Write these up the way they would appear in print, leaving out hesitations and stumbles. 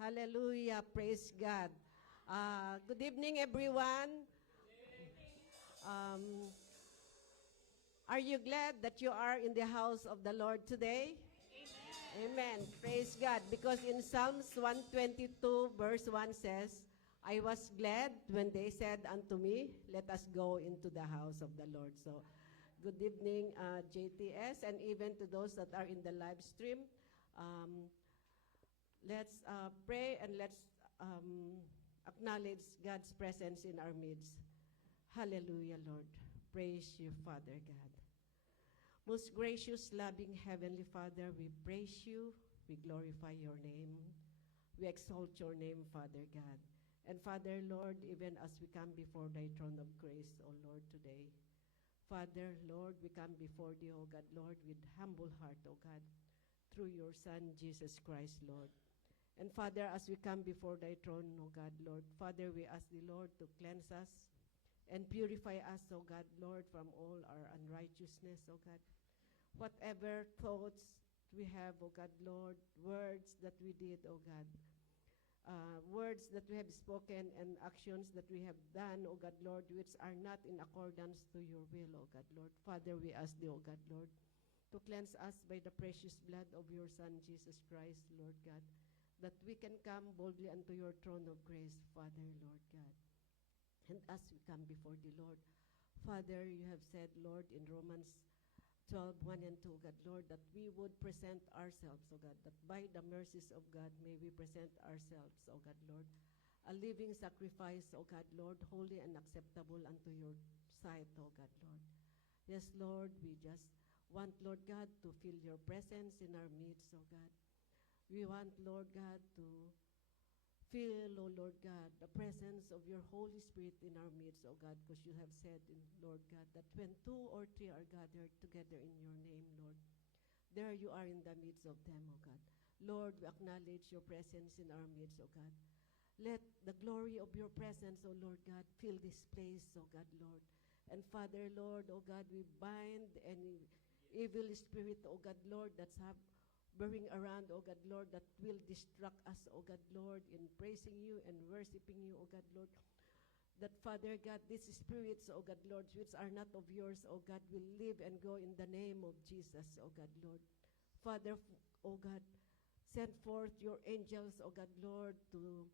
Hallelujah. Praise God. Good evening, everyone. Um, are you glad that you are in the house of the Lord today? Amen. Praise God. Because in Psalms 122, verse 1 says, I was glad when they said unto me, let us go into the house of the Lord. So, good evening, JTS, and even to those that are in the live stream. Let's pray and let's acknowledge God's presence in our midst. Hallelujah, Lord. Praise you, Father God. Most gracious, loving Heavenly Father, we praise you, we glorify your name, we exalt your name, Father God. And Father, Lord, even as we come before thy throne of grace, O Lord, today, Father, Lord, we come before thee, O God, Lord, with humble heart, O God, through your Son, Jesus Christ, Lord. And Father, as we come before thy throne, O God, Lord, Father, we ask the Lord to cleanse us and purify us, O God, Lord, from all our unrighteousness, O God. Whatever thoughts we have, O God, Lord, words that we did, O God, words that we have spoken and actions that we have done, O God, Lord, which are not in accordance to your will, O God, Lord. Father, we ask thee, O God, Lord, to cleanse us by the precious blood of your Son, Jesus Christ, Lord God, that we can come boldly unto your throne of grace, Father, Lord God. And as we come before the Lord, Father, you have said, Lord, in Romans 12, 1 and 2, God, Lord, that we would present ourselves, O God, that by the mercies of God may we present ourselves, O God, Lord, a living sacrifice, O God, Lord, holy and acceptable unto your sight, O God, Lord. Yes, Lord, we just want, Lord God, to feel your presence in our midst, O God. We want, Lord God, to feel, O Lord God, the presence of your Holy Spirit in our midst, O God, because you have said, Lord God, that when 2 or 3 are gathered together in your name, Lord, there you are in the midst of them, O God. Lord, we acknowledge your presence in our midst, O God. Let the glory of your presence, O Lord God, fill this place, O God, Lord. And Father, Lord, O God, we bind any evil spirit, O God, Lord, that's bearing around, O God, Lord, that will distract us, O God, Lord, in praising you and worshiping you, O God, Lord. That, Father God, these spirits, O God, Lord, which are not of yours, O God, will live and go in the name of Jesus, O God, Lord. Father, O God, send forth your angels, O God, Lord, to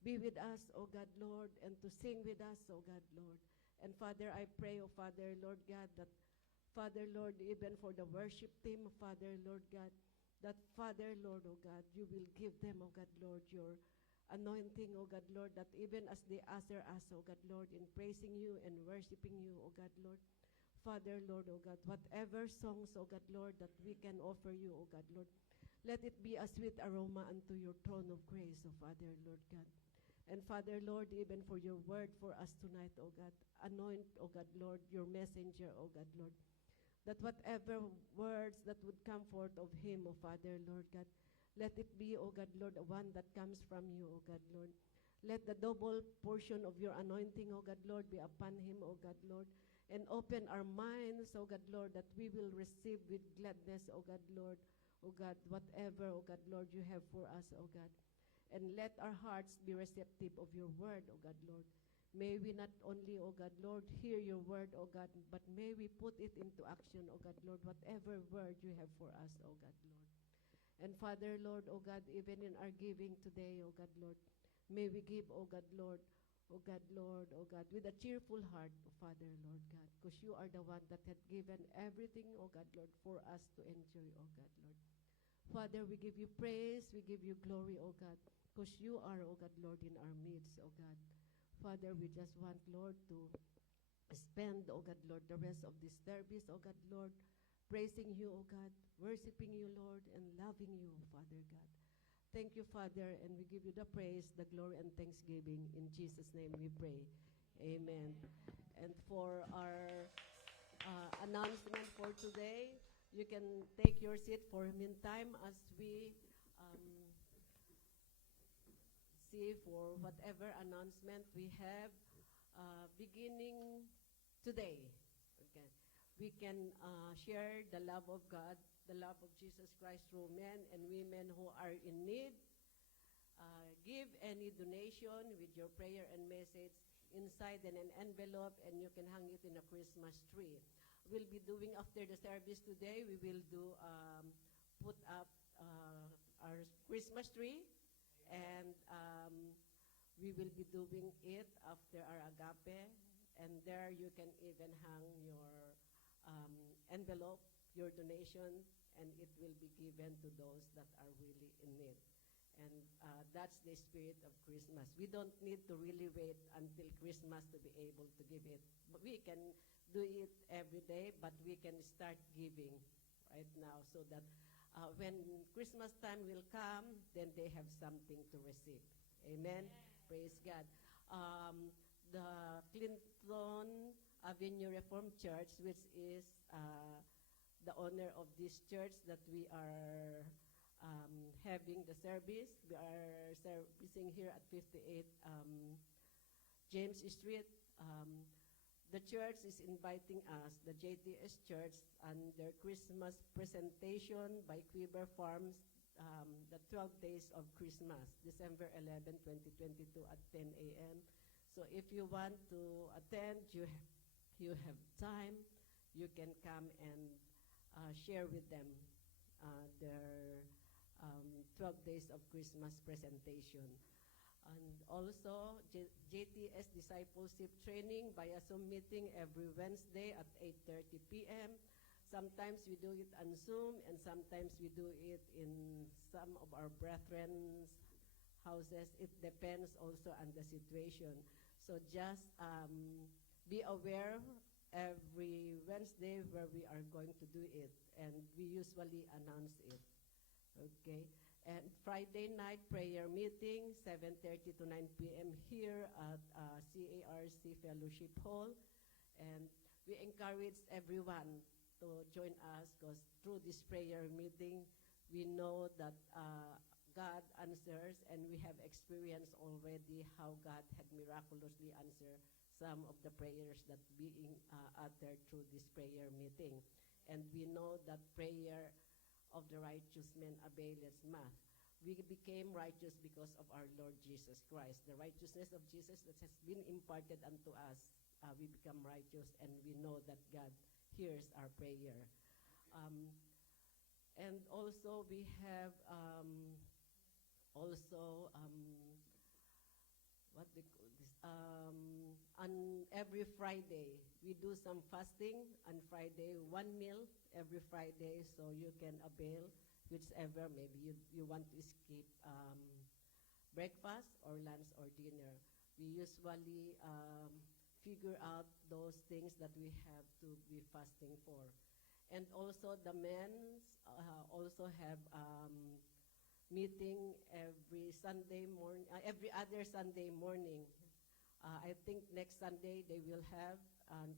be with us, O God, Lord, and to sing with us, O God, Lord. And Father, I pray, O Father, Lord God, that, Father, Lord, even for the worship team, Father, Lord God, that, Father, Lord, O God, you will give them, O God, Lord, your anointing, O God, Lord, that even as they answer us, O God, Lord, in praising you and worshiping you, O God, Lord, Father, Lord, O God, whatever songs, O God, Lord, that we can offer you, O God, Lord, let it be a sweet aroma unto your throne of grace, O Father, Lord God. And Father, Lord, even for your word for us tonight, O God, anoint, O God, Lord, your messenger, O God, Lord, that whatever words that would come forth of him, O Father, Lord God, let it be, O God, Lord, one that comes from you, O God, Lord. Let the double portion of your anointing, O God, Lord, be upon him, O God, Lord, and open our minds, O God, Lord, that we will receive with gladness, O God, Lord, O God, whatever, O God, Lord, you have for us, O God. And let our hearts be receptive of your word, O God, Lord. May we not only, O God, Lord, hear your word, O God, but may we put it into action, O God, Lord, whatever word you have for us, O God, Lord. And Father, Lord, O God, even in our giving today, O God, Lord, may we give, O God, Lord, O God, Lord, O God, with a cheerful heart, O Father, Lord God, because you are the one that had given everything, O God, Lord, for us to enjoy, O God, Lord. Father, we give you praise, we give you glory, O God, because you are, O God, Lord, in our midst, O God. Father, we just want, Lord, to spend, O God, Lord, the rest of this service, O God, Lord, praising you, O God, worshiping you, Lord, and loving you, Father God. Thank you, Father, and we give you the praise, the glory, and thanksgiving. In Jesus' name we pray. Amen. And for our announcement for today, you can take your seat for a meantime as we see for whatever announcement we have beginning today. Okay. We can share the love of God, the love of Jesus Christ through men and women who are in need. any donation with your prayer and message inside in an envelope, and you can hang it in a Christmas tree. We'll be doing after the service today, we will do put up our Christmas tree, and we will be doing it after our agape, and there you can even hang your envelope, your donation, and it will be given to those that are really in need. And that's the spirit of Christmas. We don't need to really wait until Christmas to be able to give it. But we can do it every day, but we can start giving right now so that when Christmas time will come, then they have something to receive. Amen? Praise God. The Clinton Avenue Reformed Church, which is the owner of this church that we are having the service. We are servicing here at 58 James Street. The church is inviting us, the JTS Church, and their Christmas presentation by Quiver Farms, the 12 days of Christmas, December 11, 2022 at 10 a.m. So if you want to attend, you have time, you can come and share with them their 12 days of Christmas presentation. And also, JTS Discipleship Training via Zoom meeting every Wednesday at 8:30 p.m. Sometimes we do it on Zoom, and sometimes we do it in some of our brethren's houses. It depends also on the situation. So just be aware every Wednesday where we are going to do it, and we usually announce it. Okay. And Friday night prayer meeting, 7:30 to 9 p.m. here at CARC Fellowship Hall. And we encourage everyone to join us because through this prayer meeting, we know that God answers, and we have experienced already how God had miraculously answered some of the prayers that being uttered through this prayer meeting. And we know that prayer of the righteous man availeth much. We became righteous because of our Lord Jesus Christ. The righteousness of Jesus that has been imparted unto us, we become righteous, and we know that God hears our prayer. And also we have what they call this, on every Friday, we do some fasting on Friday, one meal every Friday, so you can avail whichever, maybe you want to skip breakfast or lunch or dinner. We usually figure out those things that we have to be fasting for. And also the men also have meeting every Sunday morning, every other Sunday morning. I think next Sunday they will have,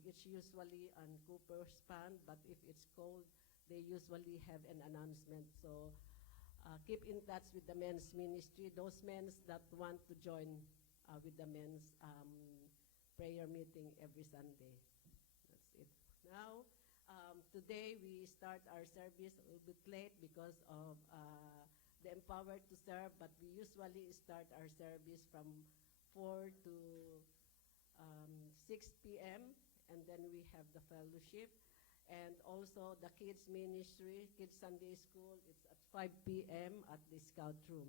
it's usually on Cooper's Pond, but if it's cold, they usually have an announcement. So keep in touch with the men's ministry, those men that want to join with the men's prayer meeting every Sunday. That's it. Now, today we start our service a little bit late because of the Empowered to Serve, but we usually start our service from 4 to 6 p.m., and then we have the fellowship. And also the kids ministry, Kids Sunday School, it's at 5 p.m. at the Scout Room.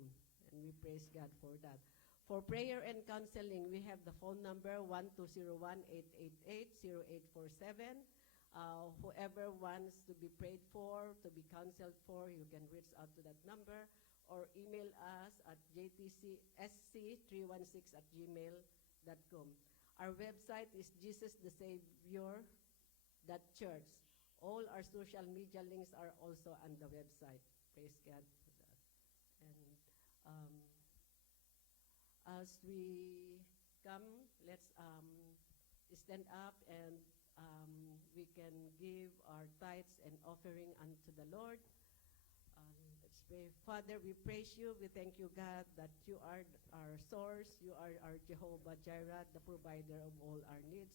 And we praise God for that. For prayer and counseling, we have the phone number 1201-888-0847. Whoever wants to be prayed for, to be counseled for, you can reach out to that number or email us at jtcsc316@gmail.com. Our website is jesusthesavior.church. All our social media links are also on the website. Praise God for that. And as we come, let's stand up, and we can give our tithes and offering unto the Lord. Let's pray. Father, we praise you. We thank you, God, that you are our source. You are our Jehovah Jireh, the provider of all our needs.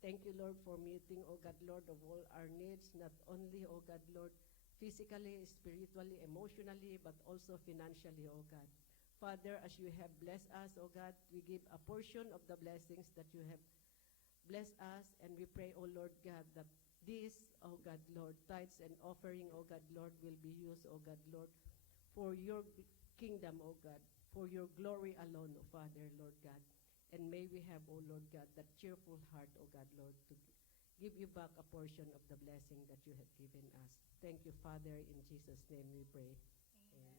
Thank you, Lord, for meeting, O God, Lord, of all our needs, not only, O God, Lord, physically, spiritually, emotionally, but also financially, O God. Father, as you have blessed us, O God, we give a portion of the blessings that you have blessed us, and we pray, O Lord God, that this, O God, Lord, tithes and offering, O God, Lord, will be used, O God, Lord, for your kingdom, O God, for your glory alone, O Father, Lord God. And may we have, O Lord God, that cheerful heart, O God, Lord, to give you back a portion of the blessing that you have given us. Thank you, Father. In Jesus' name we pray. Amen.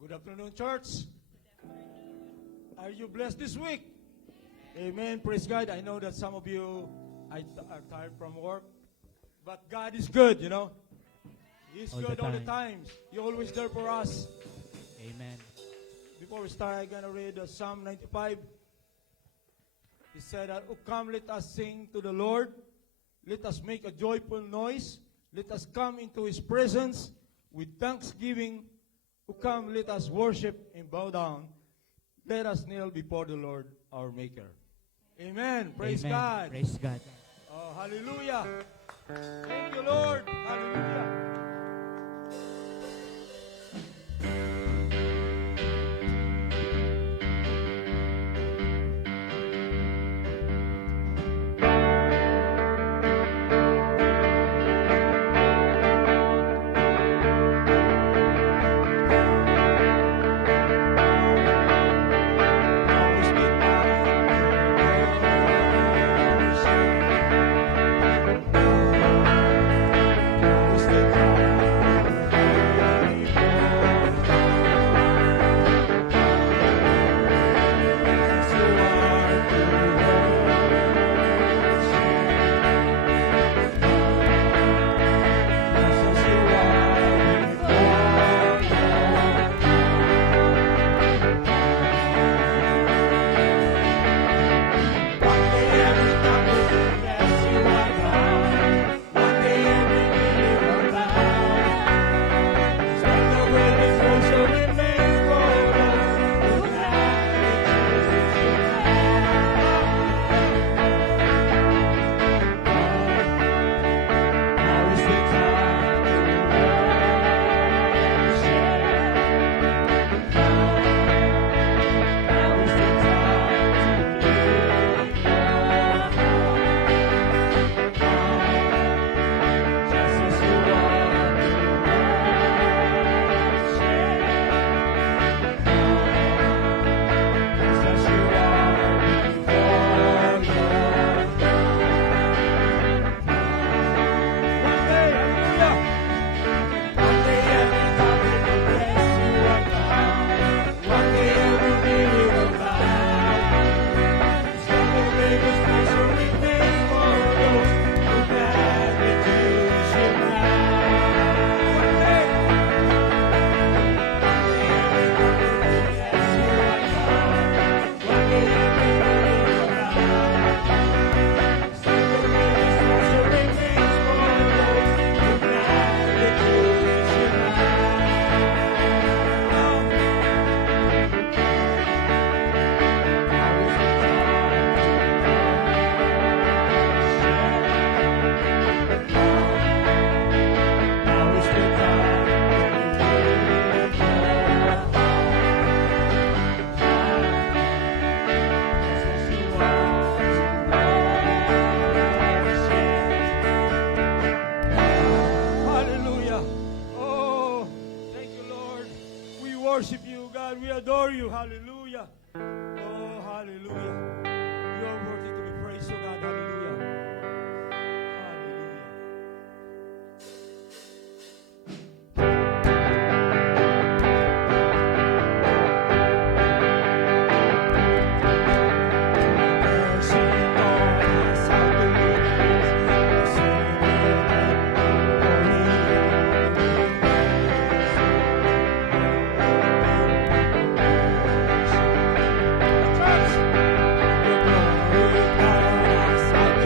Good afternoon, church. Are you blessed this week? Amen. Praise God. I know that some of you are tired from work, but God is good, you know. He's good all the time. He's always there for us. Amen. Before we start, I'm going to read Psalm 95. He said, "Oh, come, let us sing to the Lord. Let us make a joyful noise. Let us come into His presence with thanksgiving. Oh, come, let us worship and bow down. Let us kneel before the Lord, our Maker." Amen. Praise Amen. God. Praise God. Oh, hallelujah. Thank you, Lord. Hallelujah. Worship you, God. We adore you. Hallelujah. Oh, hallelujah. You are worthy to be praised, oh God. Hallelujah. Hallelujah. Church.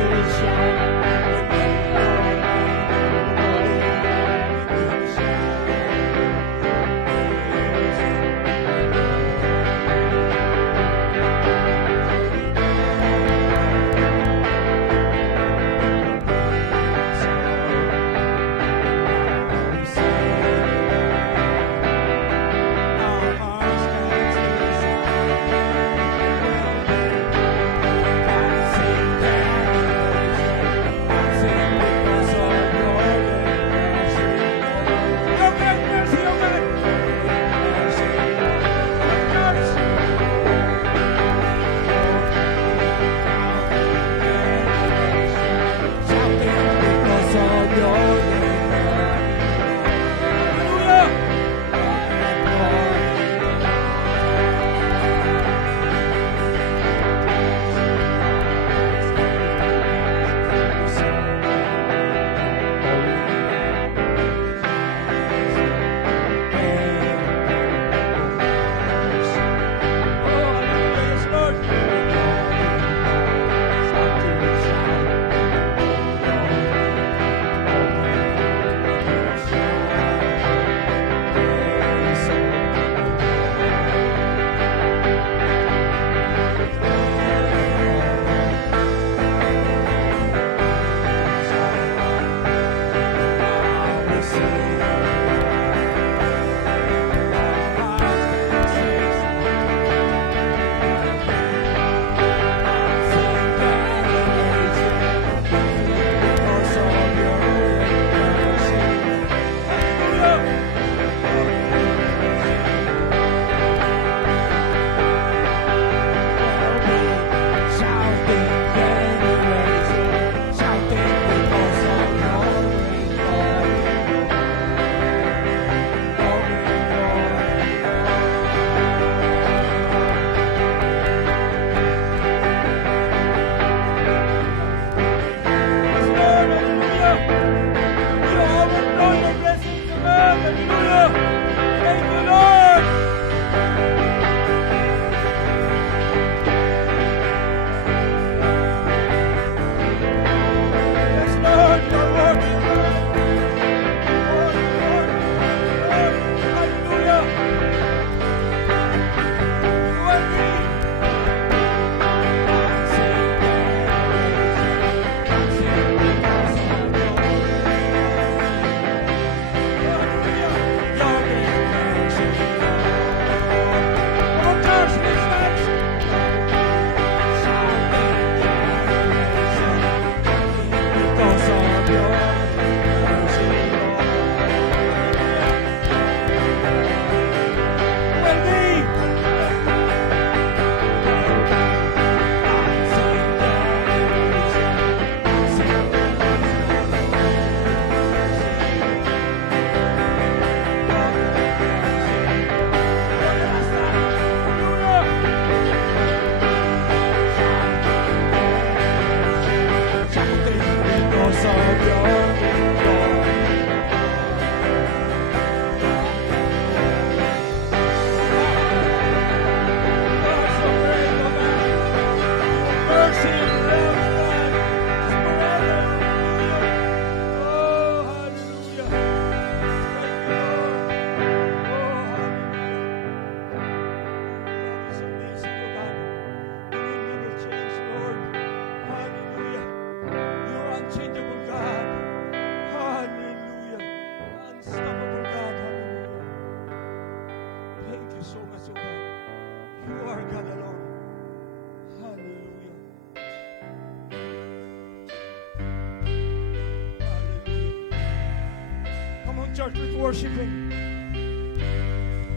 church, let's worship Him.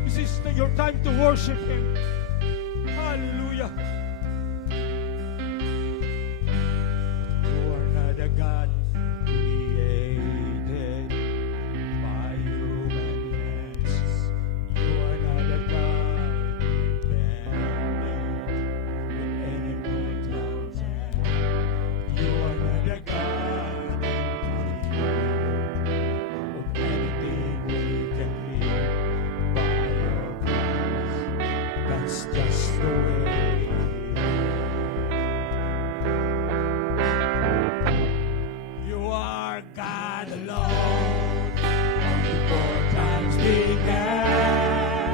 This is your time to worship Him. Hallelujah. You are not a God created by human hands. You are not a God dependent with any mortal man. You are not a God of anything we can be by your grace. That's just the way. You are God alone. Before times began,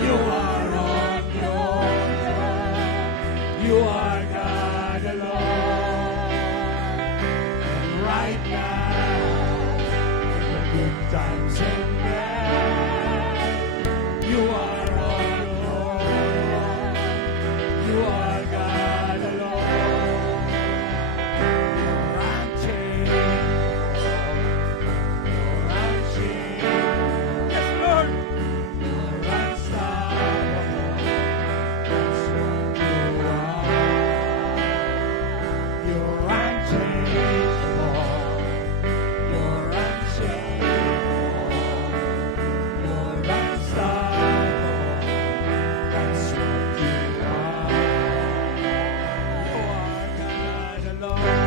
you are on your throne. You are God alone. And right now, in the good times and bad, you are on your throne. You are God alone. You're unchanged. You're unchanged. Yes, Lord. You're unstoppable. That's what you are. You're unchangeable. You're unchangeable. You're unstoppable. That's what you are. You are God alone.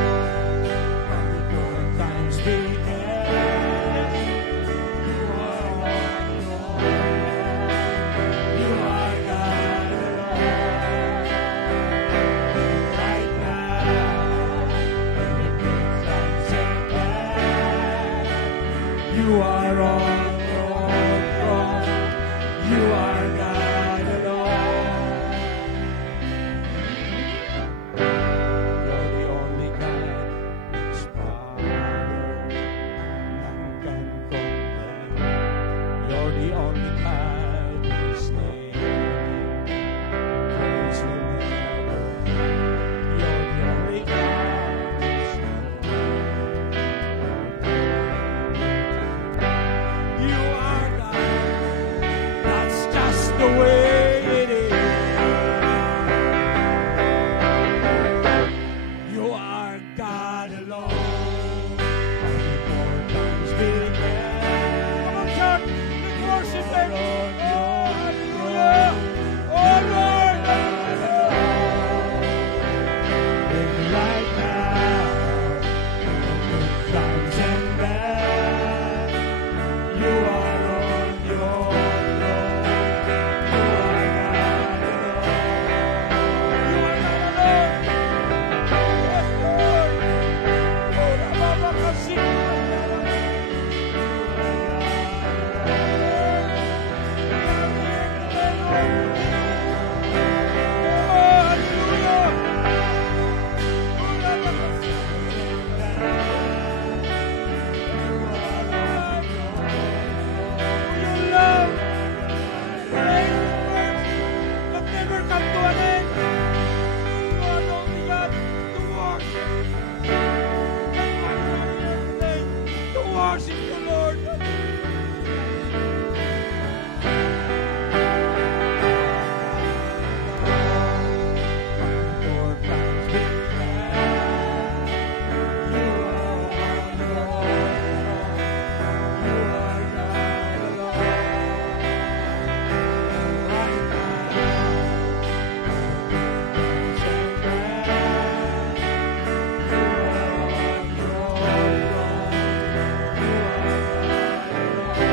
Before times began, you are on your throne. You are God alone. Right now, in the good times and bad, you are on your throne. You are God alone. You're the only God whose power none can compare. You're the only God whose name praise will never end. You're the only God whose name. You are God. That's just the way it is. You are God alone. Before times began. Come on, church, let's worship Him. Oh, hallelujah. Oh, Lord. And right now, in the good times and bad, you are on your throne. You are God alone. You are God alone. Yes, Lord. Oh, Rababakasi. Oh, your love, grace, mercy, that never come to an end. You are the only God to worship. That's why we are here today, to worship you, Lord. Before times began, you are on your throne. You are God alone. Right now, times and bad, you are on your throne. You are God alone.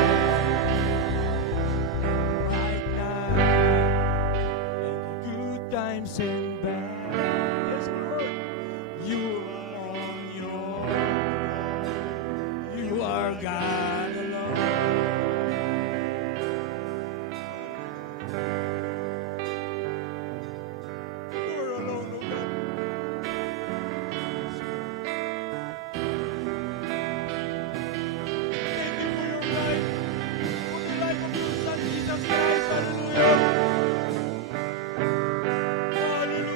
Right now, in the good times and bad. Yes, Lord. You are on your throne. You are God alone. You are alone, oh God. Thank you for your life, for the life of your Son, Jesus Christ. Hallelujah. Hallelujah.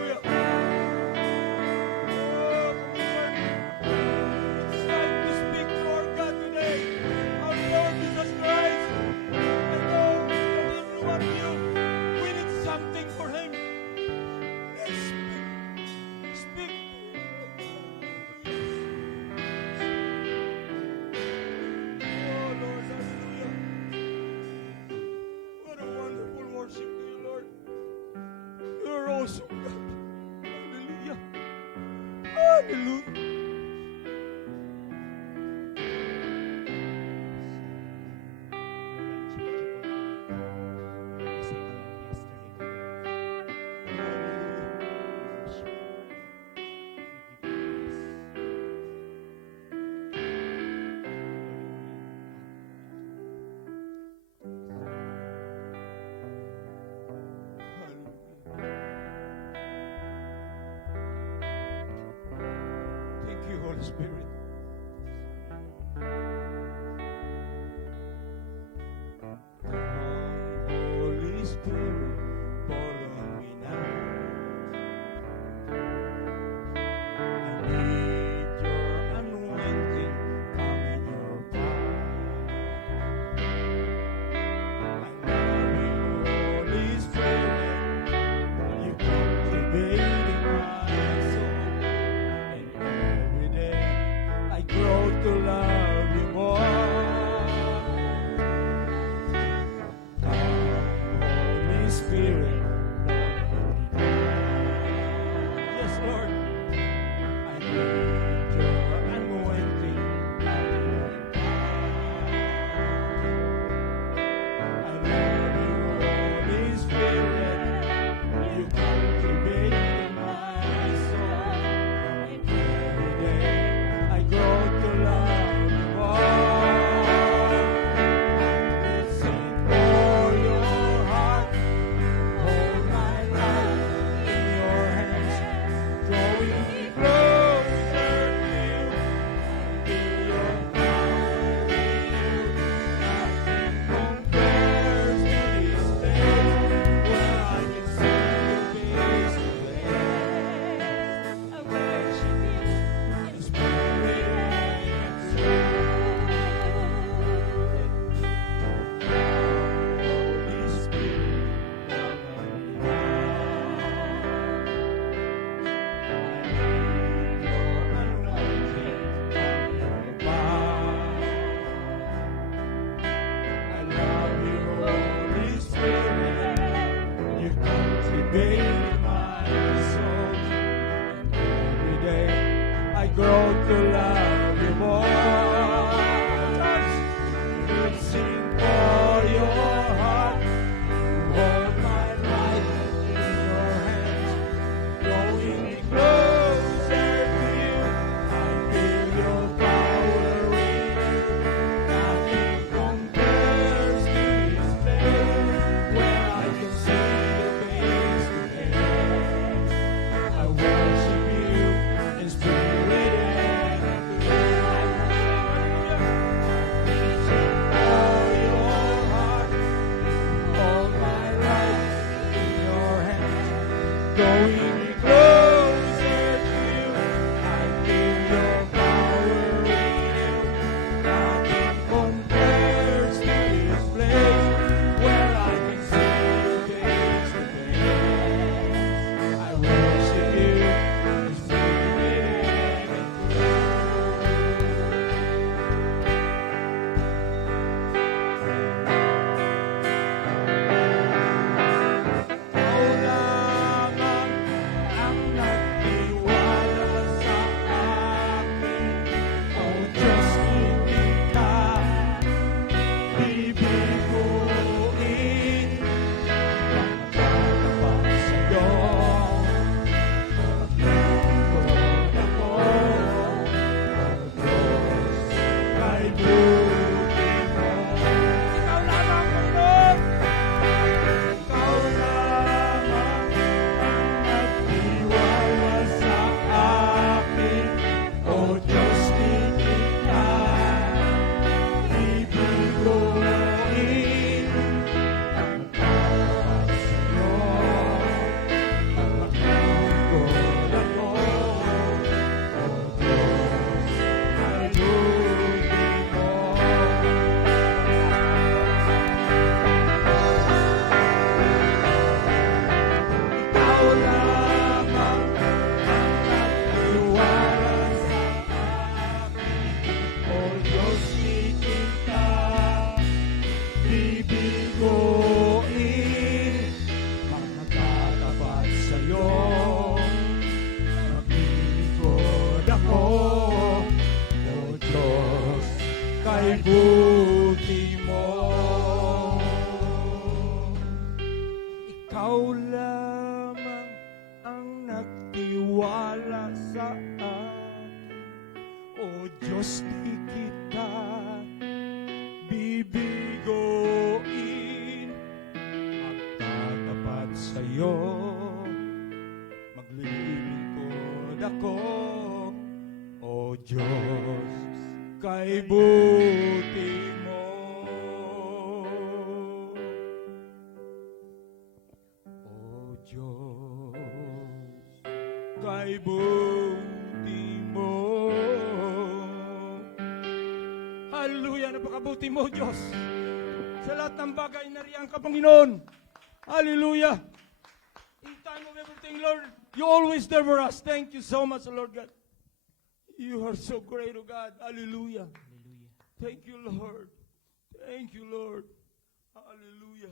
sinusukat. Hallelujah. Hallelujah. Thank you, Holy Spirit. Come, Holy Spirit, pour on me now. I need your anointing, come in your power. I love you, Holy Spirit, you cultivating my soul. And every day I grow to love you more. Come, Holy Spirit. Yes, Lord. I need your anointing. I love you, Holy Spirit. You cultivate my soul. And every day I grow to love you more. I'm listening for your heart. Hold my life in your hands, drawing me closer to you. Feel your power with you. Nothing compares to this place where I can see your face to face. I worship you in spirit and truth. Holy Spirit, come on me I love you, Holy Spirit. You cultivate my soul. And every day I grow to love you more. Reaching for your heart. Hold my life in your hands, drawing me closer to you. I feel your power with you. Nothing compares to this place where I can see your face to face. I worship you in spirit and in truth. Reaching for your heart. Hold my life in your hands, drawing me closer to you. I feel your power in you. Nothing compares to this place where I can see you face to face. I worship you in spirit and in truth. Ikaw lamang Ikaw lamang ang nagtiwala sa akin. O Diyos, di kita bibigoin. Magtatapat sa'yo, maglilingkod ako. O Diyos, kay buti mo. O Diyos, kay buti mo. Hallelujah, napakabuti mo, Diyos. Sa lahat ng bagay, nariyan ka, Panginoon. Hallelujah. In time of everything, Lord, you always there for us. Thank you so much, Lord God. You are so great, oh God. Hallelujah. Hallelujah. Thank you, Lord. Thank you, Lord. Hallelujah.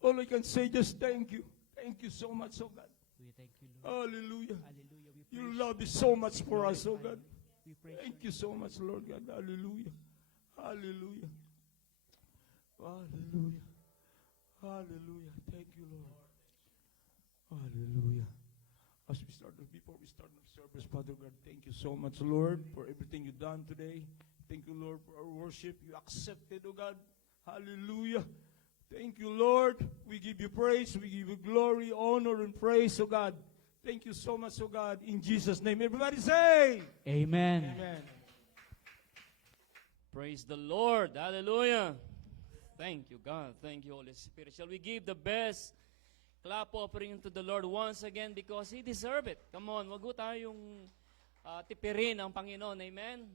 All I can say, just thank you. Thank you so much, oh God. We thank you, Lord. Hallelujah. Hallelujah. We praise Your love is so much for us, oh God. We praise Thank you so much, Lord God. Hallelujah. Hallelujah. Hallelujah. Hallelujah. Thank you, Lord. Hallelujah. As we start, before we start our service, Father God, thank you so much, Lord, for everything you've done today. Thank you, Lord, for our worship. You accepted, oh God. Hallelujah. Thank you, Lord. We give you praise. We give you glory, honor, and praise, oh God. Thank you so much, oh God. In Jesus' name, everybody say, Amen. Amen. Praise the Lord. Hallelujah. Thank you, God. Thank you, Holy Spirit. Shall we give the best clap offering to the Lord once again because He deserves it. Come on, wag ho tayong tipirin ang Panginoon. Amen?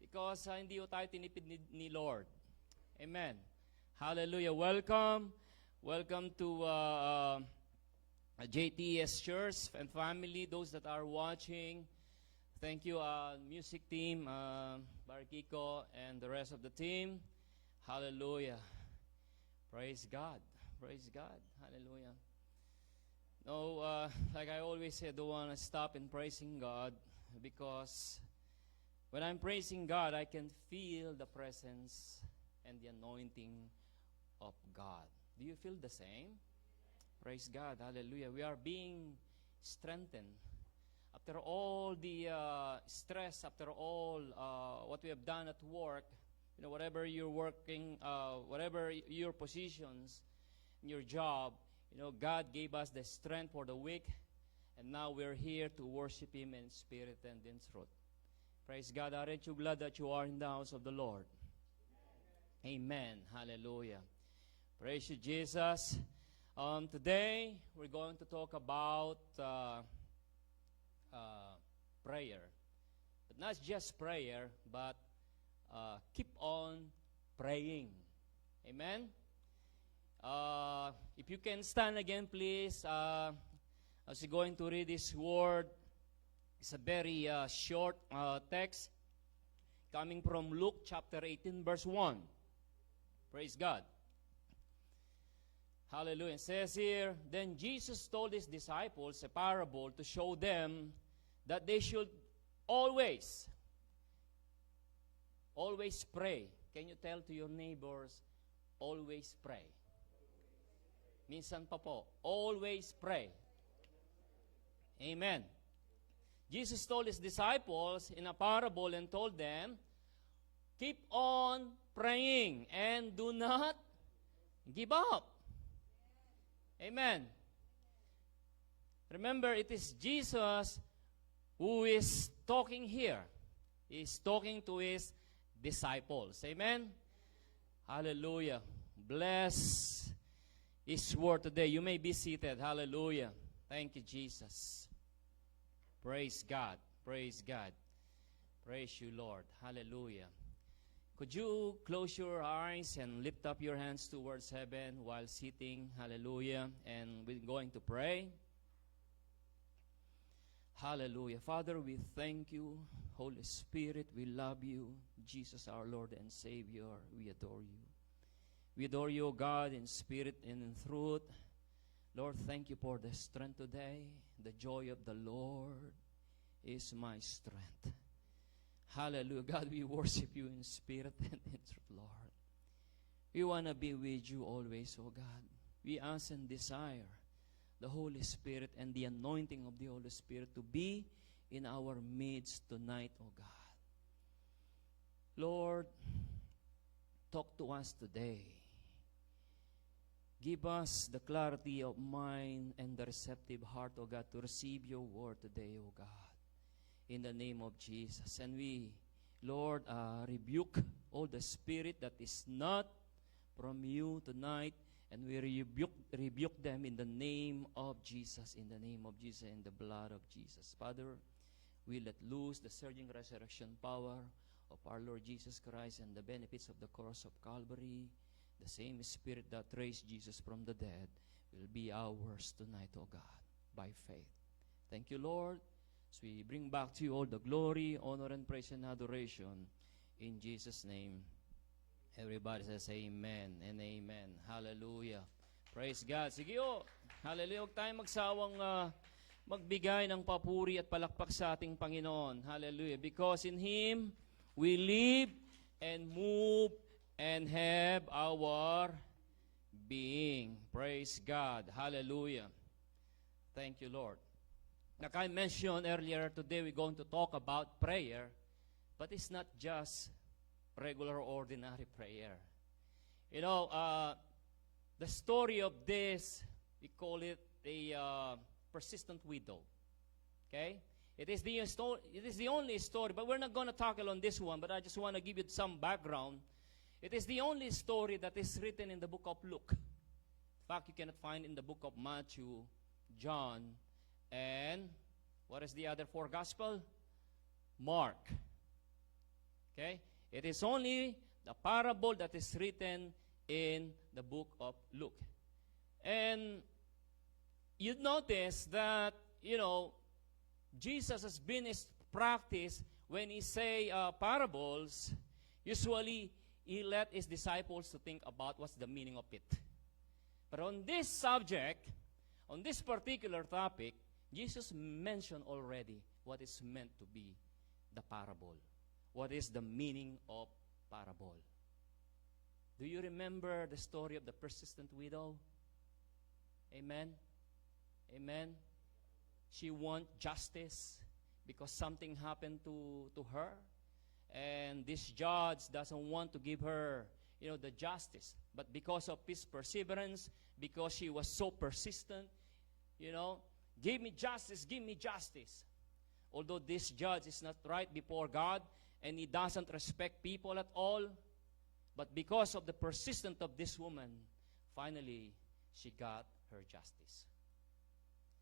Because hindi ho tayo tinipid ni Lord. Amen. Hallelujah. Welcome. Welcome to JTS Church and family, those that are watching. Thank you, music team, Barkiko, and the rest of the team. Hallelujah. Praise God. Praise God. Hallelujah. No, like I always say, I don't want to stop in praising God because when I'm praising God, I can feel the presence and the anointing of God. Do you feel the same? Praise God. Hallelujah. We are being strengthened. After all the stress, after all what we have done at work, you know, whatever you're working, whatever your positions, your job, you know, God gave us the strength for the week, and now we're here to worship Him in spirit and in truth. Praise God. Aren't you glad that you are in the house of the Lord? Amen. Hallelujah. Praise you, Jesus. Today, we're going to talk about prayer. But not just prayer, but keep on praying. Amen? If you can stand again, please. As we're going to read this word, it's a very short text coming from Luke chapter 18, verse 1. Praise God. Hallelujah. It says here, then Jesus told His disciples a parable to show them that they should always pray. Can you tell to your neighbors, always pray? Minsan pa po, always pray. Amen. Jesus told His disciples in a parable and told them, keep on praying and do not give up. Amen. Remember, it is Jesus who is talking here. He is talking to His disciples. Amen. Hallelujah. Bless His word today. You may be seated. Hallelujah. Thank you, Jesus. Praise God. Praise God. Praise you, Lord. Hallelujah. Could you close your eyes and lift up your hands towards heaven while sitting? Hallelujah. And we're going to pray. Hallelujah. Father, we thank you. Holy Spirit, we love you. Jesus, our Lord and Savior, we adore you. We adore you, O God, in spirit and in truth. Lord, thank you for the strength today. The joy of the Lord is my strength. Hallelujah. God, we worship you in spirit and in truth, Lord. We want to be with you always, O God. We ask and desire the Holy Spirit and the anointing of the Holy Spirit to be in our midst tonight, O God. Lord, talk to us today. Give us the clarity of mind and the receptive heart, O God, to receive your word today, O God, in the name of Jesus. And we, Lord, rebuke all the spirit that is not from you tonight, and we rebuke them in the name of Jesus, in the name of Jesus, in the blood of Jesus. Father, we let loose the surging resurrection power of our Lord Jesus Christ and the benefits of the cross of Calvary. The same Spirit that raised Jesus from the dead will be ours tonight, O God, by faith. Thank you, Lord. As we bring back to you all the glory, honor, and praise and adoration. In Jesus' name, everybody says amen and amen. Hallelujah. Praise God. Sige o. Hallelujah. Huwag tayong magsawang magbigay ng papuri at palakpak sa ating Panginoon. Hallelujah. Because in Him, we live and move and have our being. Praise God. Hallelujah. Thank you, Lord. Like I mentioned earlier, today we're going to talk about prayer, but it's not just regular, ordinary prayer. You know, the story of this, we call it a persistent widow. Okay? It is the only story, but we're not going to tackle on this one, but I just want to give you some background. It is the only story that is written in the book of Luke. In fact, you cannot find in the book of Matthew, John, and what is the other 4 gospel? Mark. Okay? It is only the parable that is written in the book of Luke. And you'd notice that, you know, Jesus has been his practice when he say parables, usually he let his disciples to think about what's the meaning of it. But on this subject, on this particular topic, Jesus mentioned already what is meant to be the parable. What is the meaning of parable? Do you remember the story of the persistent widow? Amen? Amen? She wants justice because something happened to her. And this judge doesn't want to give her, you know, the justice. But because of his perseverance, because she was so persistent, you know, give me justice, give me justice. Although this judge is not right before God, and he doesn't respect people at all, but because of the persistence of this woman, finally, she got her justice.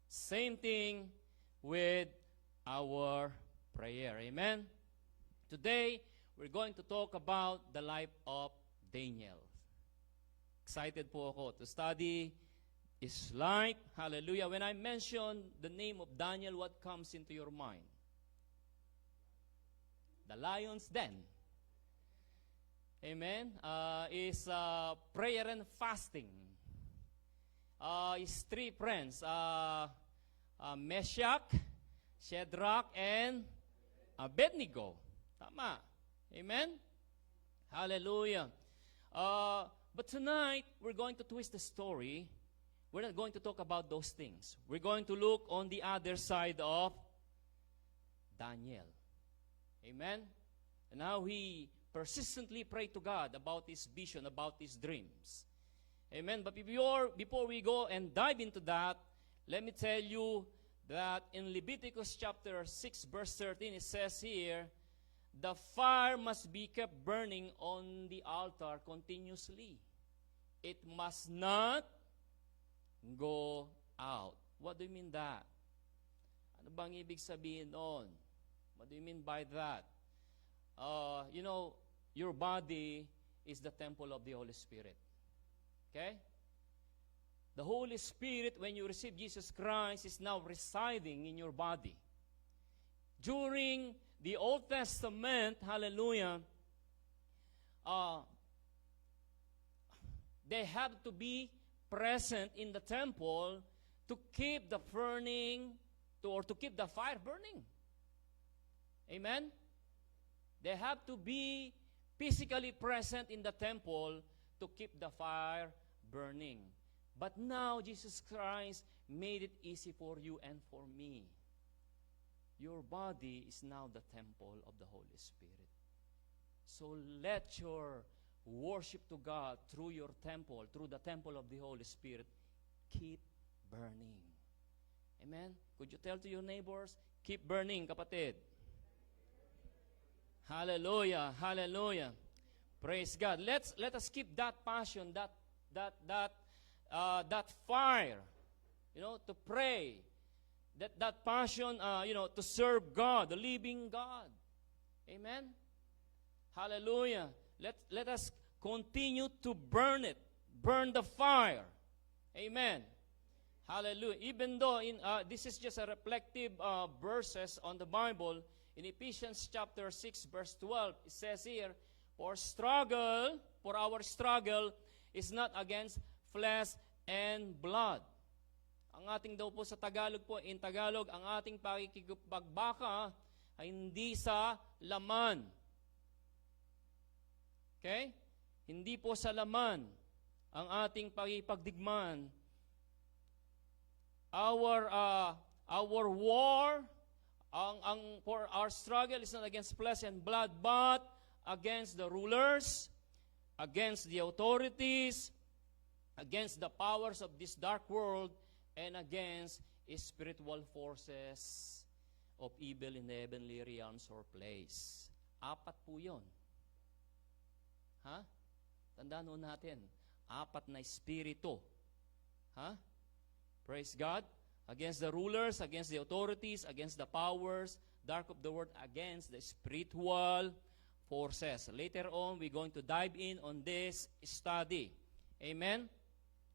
Same thing with our prayer. Amen? Today, we're going to talk about the life of Daniel. Excited po ako to study his life. Hallelujah. When I mention the name of Daniel, what comes into your mind? The lion's den. Amen? Is prayer and fasting. His 3 friends, Meshach, Shadrach, and Abednego. Tama. Amen? Hallelujah. But tonight, we're going to twist the story. We're not going to talk about those things. We're going to look on the other side of Daniel. Amen? And how he persistently prayed to God about his vision, about his dreams. Amen? But before we go and dive into that, let me tell you that in Leviticus chapter 6, verse 13, it says here, the fire must be kept burning on the altar continuously. It must not go out. What do you mean that? Ano bang ibig sabihin noon? What do you mean by that? You know, your body is the temple of the Holy Spirit. Okay? The Holy Spirit, when you receive Jesus Christ, is now residing in your body. During the Old Testament, hallelujah, they had to be present in the temple to keep the to keep the fire burning. Amen? They have to be physically present in the temple to keep the fire burning. But now, Jesus Christ made it easy for you and for me. Your body is now the temple of the Holy Spirit. So let your worship to God through your temple, through the temple of the Holy Spirit, keep burning. Amen? Could you tell to your neighbors, keep burning, kapatid? Hallelujah, hallelujah. Praise God. Let us keep that passion, that fire, to pray. That passion, to serve God, the living God. Amen? Hallelujah. Let us continue to burn it. Burn the fire. Amen. Hallelujah. Even though this is just a reflective verses on the Bible, in Ephesians chapter 6, verse 12, it says here, for our struggle is not against flesh and blood. Ang ating daw po sa Tagalog po, in Tagalog, ang ating pakikipagbaka ay hindi sa laman. Okay? Hindi po sa laman ang ating pakikipagdigman. Our war, for our struggle is not against flesh and blood, but against the rulers, against the authorities, against the powers of this dark world, and against spiritual forces of evil in the heavenly realms or place. 4 po yun. Ha? Tandaan ho natin, 4 na espiritu. Ha? Praise God. Against the rulers, against the authorities, against the powers, dark of the world, against the spiritual forces. Later on, we're going to dive in on this study. Amen?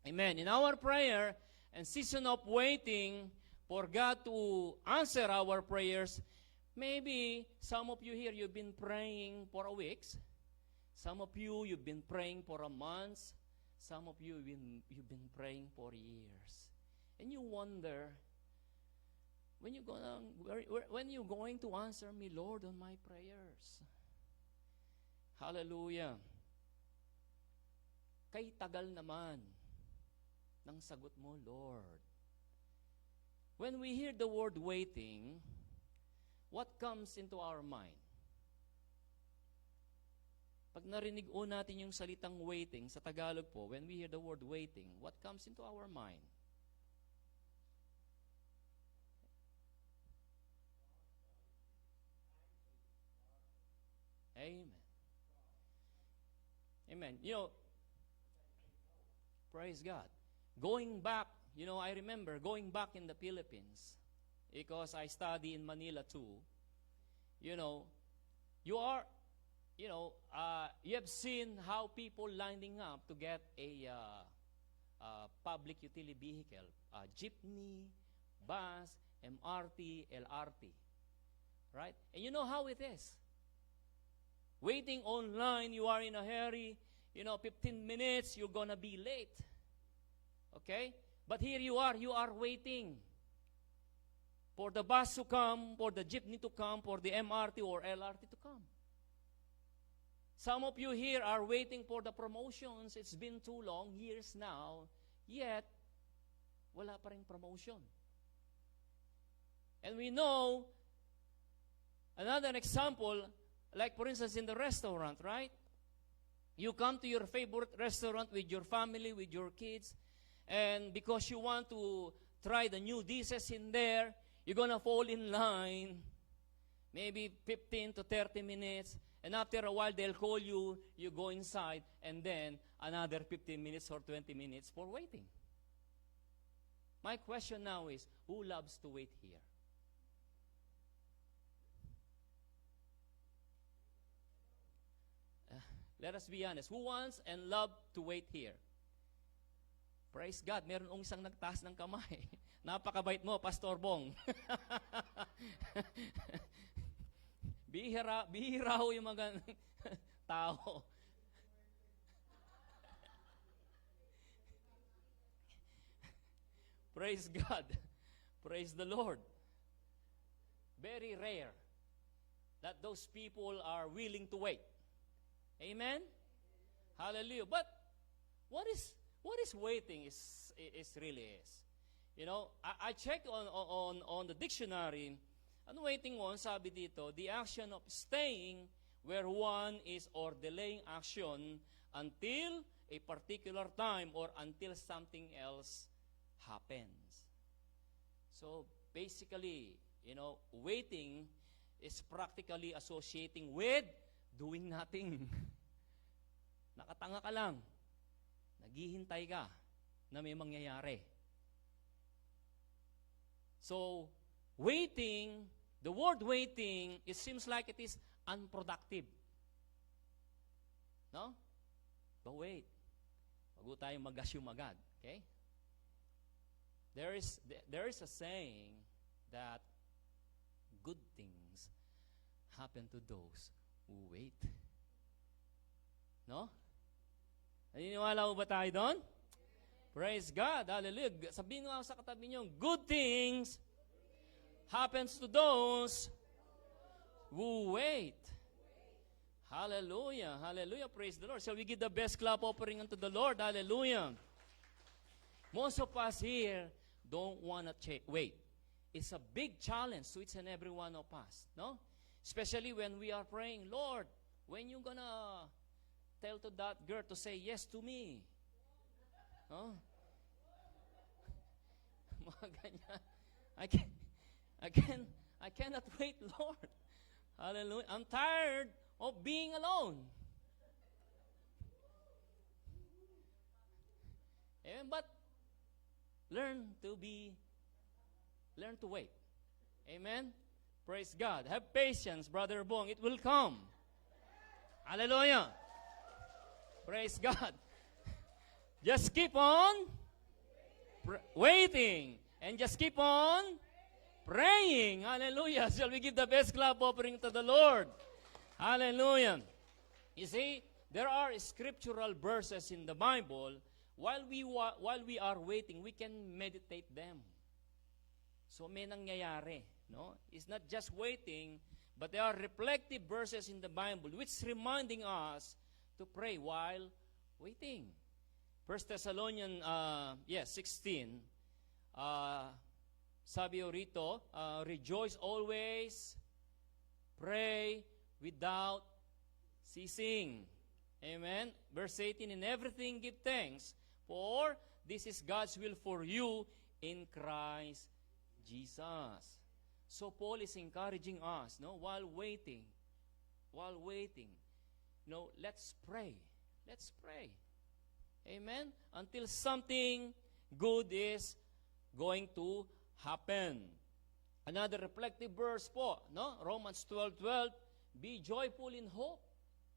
Amen. In our prayer and season of waiting for God to answer our prayers, maybe some of you here, you've been praying for a week. Some of you, you've been praying for a month. Some of you, you've been praying for years. And you wonder, when you going to answer me, Lord, on my prayers? Hallelujah. Kay tagal naman ng sagot mo, Lord. When we hear the word waiting, what comes into our mind? Pag narinig natin yung salitang waiting, sa Tagalog po, when we hear the word waiting, what comes into our mind? Amen. Amen. Praise God. Going back, I remember going back in the Philippines, because I study in Manila too. You have seen how people lining up to get a public utility vehicle, jeepney, bus, MRT, LRT, right? And you know how it is. Waiting online, you are in a hurry, 15 minutes, you're gonna be late. Okay? But here you are waiting for the bus to come, for the jeepney to come, for the MRT or LRT to come. Some of you here are waiting for the promotions. It's been too long, years now, yet wala pa ring promotion. And we know another example, like for instance in the restaurant, right? You come to your favorite restaurant with your family, with your kids, and because you want to try the new dishes in there, you're gonna fall in line, maybe 15 to 30 minutes, and after a while they'll call you, you go inside, and then another 15 minutes or 20 minutes for waiting. My question now is, who loves to wait here? Let us be honest. Who wants and love to wait here? Praise God. Meron isang nagtaas ng kamay. Napakabait mo, Pastor Bong. bihira ho yung mga tao. Praise God. Praise the Lord. Very rare that those people are willing to wait. Amen? Hallelujah. But what is waiting is really is. I checked on the dictionary. Ano waiting on? Sabi dito, the action of staying where one is or delaying action until a particular time or until something else happens. So basically, waiting is practically associating with doing nothing. Nakatanga ka lang. Naghihintay ka na may mangyayari. So, waiting, the word waiting, it seems like it is unproductive. No? But wait. Bago tayo mag-assume agad. Okay? There is a saying that good things happen to those who wait. No? Naniniwala mo ba tayo doon? Praise God. Hallelujah. Sabihin nga sa katabi niyo, good things happens to those who wait. Hallelujah. Hallelujah. Praise the Lord. Shall we give the best clap offering unto the Lord? Hallelujah. Most of us here don't want to wait. It's a big challenge to each and every one of us. No? Especially when we are praying, Lord, when you gonna tell to that girl to say yes to me? No? Mga ganyan. I cannot wait, Lord. Hallelujah. I'm tired of being alone. But learn to wait. Amen. Praise God. Have patience, Brother Bong. It will come. Hallelujah. Praise God. Just keep on waiting. And just keep on praying. Hallelujah. Shall we give the best clap offering to the Lord? Hallelujah. You see, there are scriptural verses in the Bible. While we are waiting, we can meditate them. So may nangyayari. No? It's not just waiting, but there are reflective verses in the Bible which reminding us to pray while waiting. 1 Thessalonians 16, sabi rito, rejoice always, pray without ceasing. Amen? Verse 18, in everything give thanks, for this is God's will for you in Christ Jesus. So Paul is encouraging us, while waiting, let's pray. Let's pray. Amen? Until something good is going to happen. Another reflective verse po, Romans 12:12, be joyful in hope.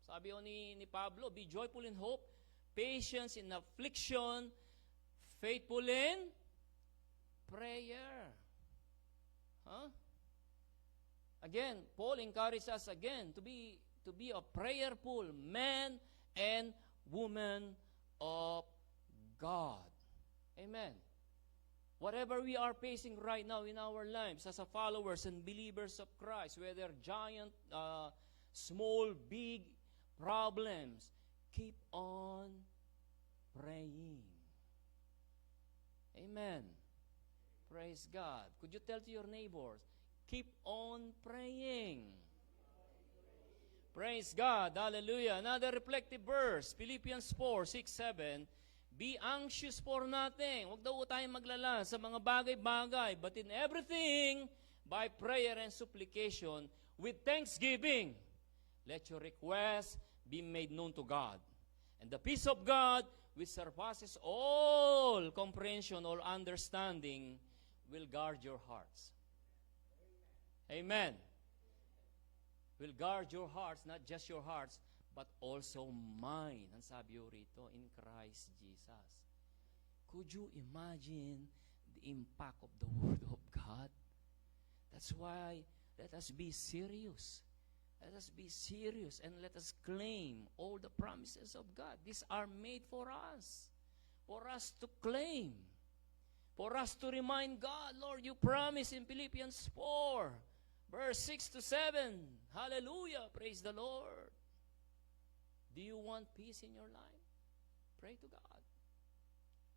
Sabi ni Pablo, be joyful in hope, patience in affliction, faithful in prayer. Again, Paul encourages us again to be a prayerful man and woman of God. Amen. Whatever we are facing right now in our lives as a followers and believers of Christ, whether giant, small, big problems, keep on praying. Amen. Praise God. Could you tell to your neighbors, keep on praying. Praise God. Hallelujah. Another reflective verse, Philippians 4:6-7. Be anxious for nothing. Huwag daw tayong maglala sa mga bagay-bagay, but in everything, by prayer and supplication, with thanksgiving, let your requests be made known to God. And the peace of God, which surpasses all comprehension or understanding, will guard your hearts. Amen. Will guard your hearts, not just your hearts, but also mine. Ang sabi rito, in Christ Jesus. Could you imagine the impact of the Word of God? That's why let us be serious. Let us be serious and let us claim all the promises of God. These are made for us to claim, for us to remind God, Lord, you promised in Philippians 4, verse 6-7. Hallelujah. Praise the Lord. Do you want peace in your life? Pray to God.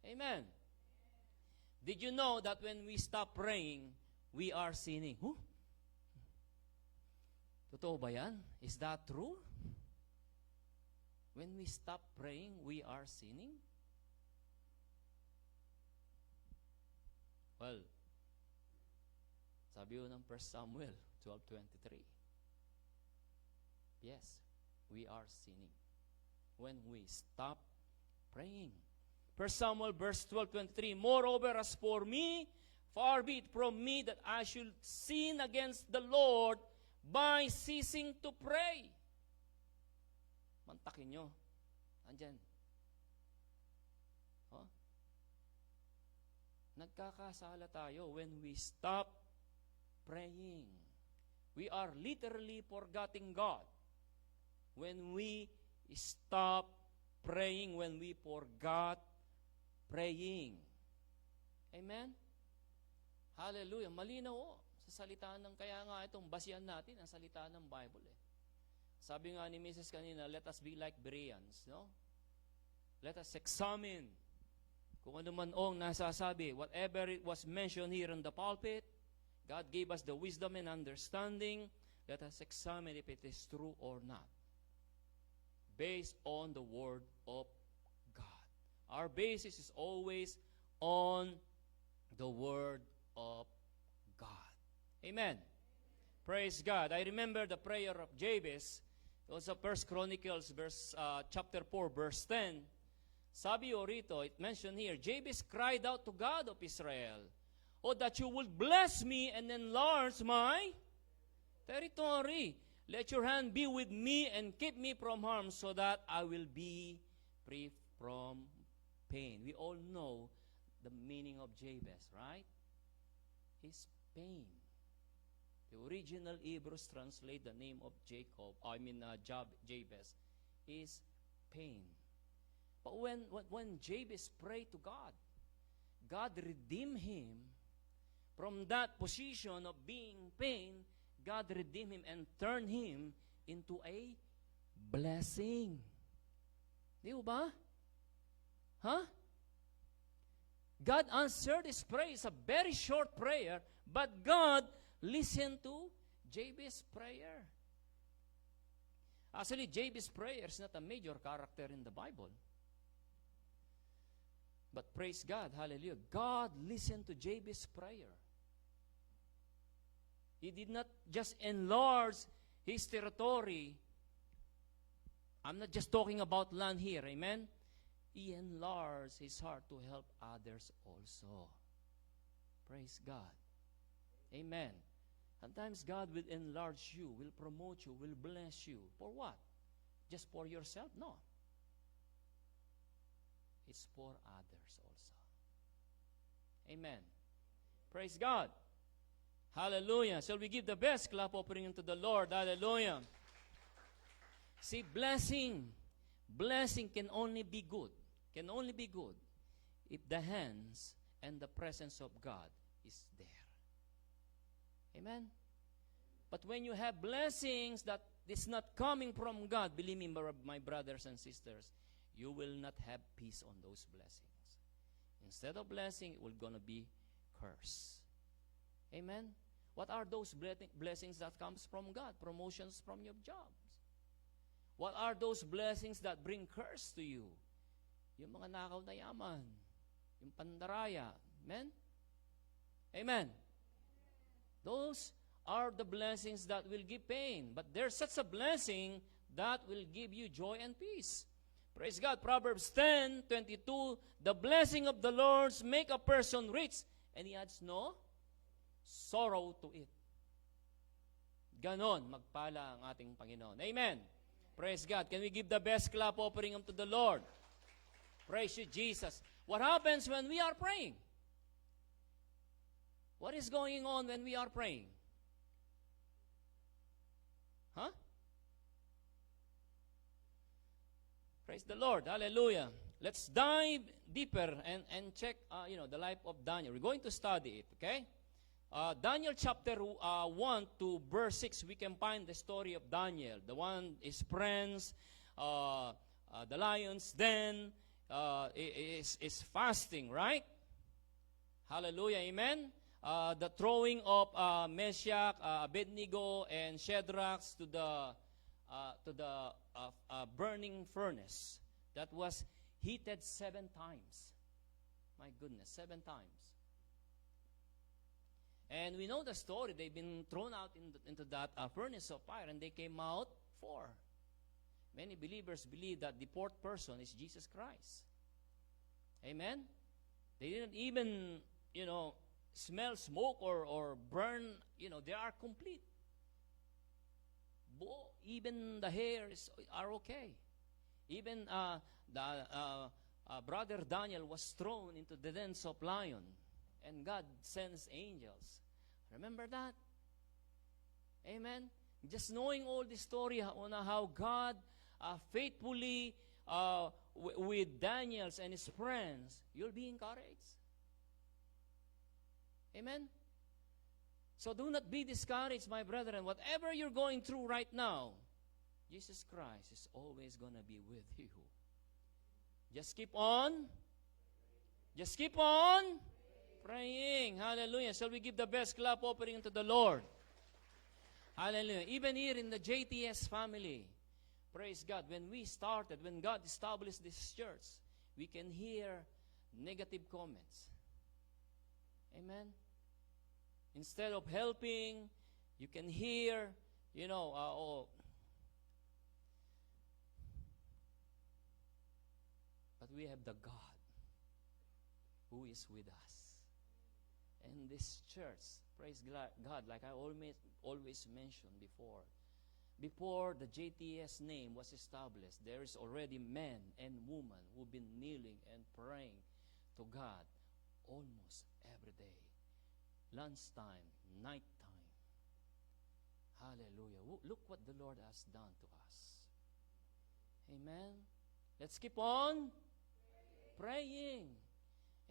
Amen. Did you know that when we stop praying, we are sinning? Huh? Totoo ba yan? Is that true? When we stop praying, we are sinning? Well, sabi yun ng 1 Samuel 12:23. Yes, we are sinning when we stop praying. 1 Samuel verse 12:23, moreover, as for me, far be it from me that I should sin against the Lord by ceasing to pray. Mantakin nyo. Andyan. Huh? Nagkakasala tayo when we stop praying. We are literally forgetting God when we stop praying, when we forgot praying. Amen? Hallelujah. Malinaw sa salita ng, kaya nga itong basihan natin, ang salita ng Bible. Sabi nga ni Mrs. kanina, let us be like Bereans, no? Let us examine kung ano man nasasabi. Whatever it was mentioned here in the pulpit, God gave us the wisdom and understanding. Let us examine if it is true or not, based on the Word of God. Our basis is always on the Word of God. Amen. Praise God. I remember the prayer of Jabez. It was 1 Chronicles chapter 4, verse 10. Sabi o rito, it mentioned here, Jabez cried out to God of Israel, "Oh, that you would bless me and enlarge my territory. Let your hand be with me and keep me from harm so that I will be free from pain." We all know the meaning of Jabez, right? His pain. The original Hebrews translate the name of Jabez is pain. But when Jabez prayed to God, God redeemed him from that position of being pain. God redeemed him and turned him into a blessing. Di ba? Huh? God answered his prayer. It's a very short prayer, but God listened to Jabez's prayer. Actually, Jabez's prayer is not a major character in the Bible. But praise God, hallelujah, God listened to Jabez's prayer. He did not just enlarge his territory. I'm not just talking about land here, amen? He enlarged his heart to help others also. Praise God. Amen. Sometimes God will enlarge you, will promote you, will bless you. For what? Just for yourself? No. It's for others also. Amen. Praise God. Hallelujah. Shall we give the best clap offering unto the Lord? Hallelujah. See, blessing can only be good. Can only be good if the hands and the presence of God is there. Amen? But when you have blessings that is not coming from God, believe me, my brothers and sisters, you will not have peace on those blessings. Instead of blessing, it will gonna be curse. Amen? What are those blessings that comes from God? Promotions from your jobs. What are those blessings that bring curse to you? Yung mga nakaw na yaman. Yung pandaraya. Amen? Amen. Those are the blessings that will give pain. But there's such a blessing that will give you joy and peace. Praise God. Proverbs 10:22, the blessing of the Lord make a person rich, and he adds no sorrow to it. Ganon, magpala ang ating Panginoon. Amen. Praise God. Can we give the best clap offering unto the Lord? Praise you, Jesus. What happens when we are praying? What is going on when we are praying? Huh? Praise the Lord. Hallelujah. Let's dive deeper and check the life of Daniel. We're going to study it, okay? Daniel chapter 1 to verse 6, we can find the story of Daniel. The one is friends, the lion's den, is fasting, right? Hallelujah, amen. The throwing of Meshach, Abednego, and Shadrach to the burning furnace that was heated 7 times. My goodness, 7 times. And we know the story. They've been thrown out into that furnace of fire, and they came out 4. Many believers believe that the 4th person is Jesus Christ. Amen? They didn't even, smell smoke or burn. They are complete. Even the hairs are okay. Even brother Daniel was thrown into the dens of lion, and God sends angels. Remember that? Amen? Just knowing all the story on how God faithfully with Daniel's and his friends, you'll be encouraged. Amen? So do not be discouraged, my brethren. Whatever you're going through right now, Jesus Christ is always going to be with you. Just keep on. Just keep on praying. Hallelujah. Shall we give the best clap offering to the Lord? Hallelujah. Even here in the JTS family, praise God, when we started, when God established this church, we can hear negative comments. Amen? Instead of helping, you can hear, but we have the God who is with us. And this church, praise God, like I always mentioned before the JTS name was established, there is already men and women who've been kneeling and praying to God almost every day. Lunchtime, nighttime. Hallelujah. Look what the Lord has done to us. Amen. Let's keep on praying.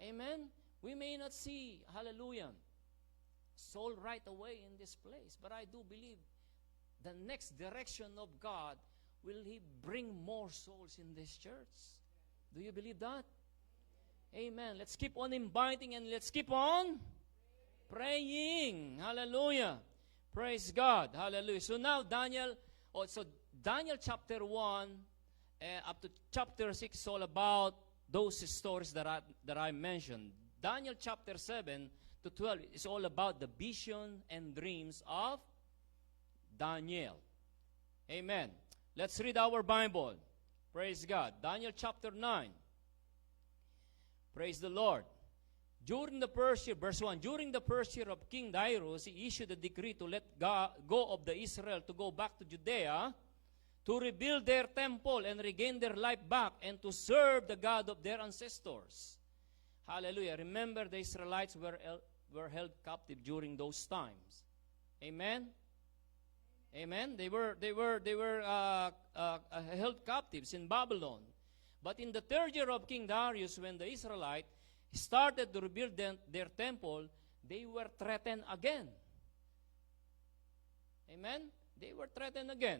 Amen. We may not see, hallelujah, soul right away in this place, but I do believe the next direction of God will He bring more souls in this church. Do you believe that? Amen. Let's keep on inviting and let's keep on praying. Hallelujah. Praise God. Hallelujah. So now Daniel chapter 1 up to chapter 6 is all about those stories that I mentioned. Daniel chapter 7 to 12 is all about the vision and dreams of Daniel. Amen. Let's read our Bible. Praise God. Daniel chapter 9. Praise the Lord. During the first year, verse 1, during the first year of King Darius, he issued a decree to let go of the Israel to go back to Judea, to rebuild their temple and regain their life back, and to serve the God of their ancestors. Hallelujah. Remember, the Israelites were held captive during those times. Amen? Amen? They were held captives in Babylon. But in the 3rd year of King Darius, when the Israelites started to rebuild their temple, they were threatened again. Amen? They were threatened again.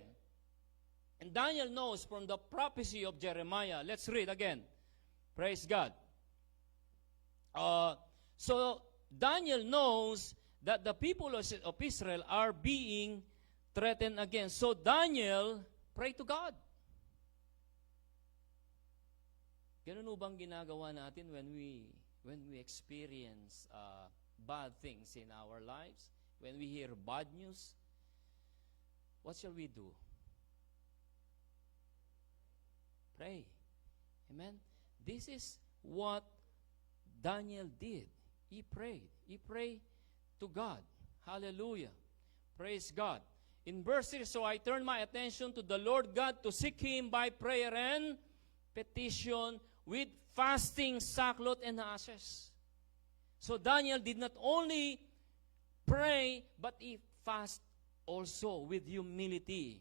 And Daniel knows from the prophecy of Jeremiah. Let's read again. Praise God. So Daniel knows that the people of Israel are being threatened again. So Daniel prayed to God. Ganun ho bang ginagawa natin when we experience bad things in our lives? When we hear bad news? What shall we do? Pray. Amen? This is what Daniel did. He prayed. He prayed to God. Hallelujah. Praise God. In verse 3, so I turned my attention to the Lord God to seek Him by prayer and petition with fasting, sackcloth, and ashes. So Daniel did not only pray, but he fast also with humility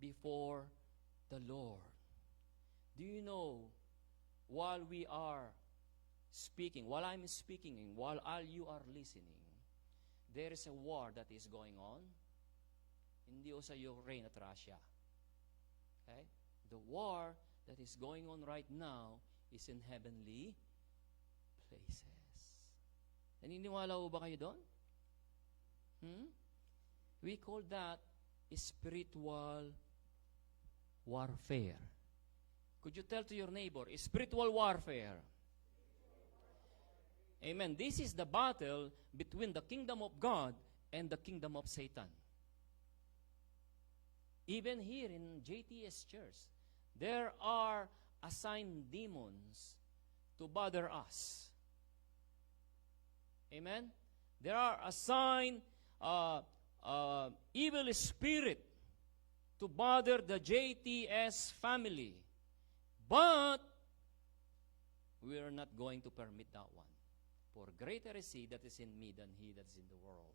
before the Lord. Do you know, while we are speaking, while I'm speaking, while all you are listening, there is a war that is going on. Hindi o sa Ukraine at Russia. Okay? The war that is going on right now is in heavenly places. Naniniwala ho ba kayo doon? We call that spiritual warfare. Could you tell to your neighbor, spiritual warfare? Amen. This is the battle between the kingdom of God and the kingdom of Satan. Even here in JTS Church, there are assigned demons to bother us. Amen? There are assigned evil spirit to bother the JTS family. But we are not going to permit that one. For greater is He that is in me than he that is in the world.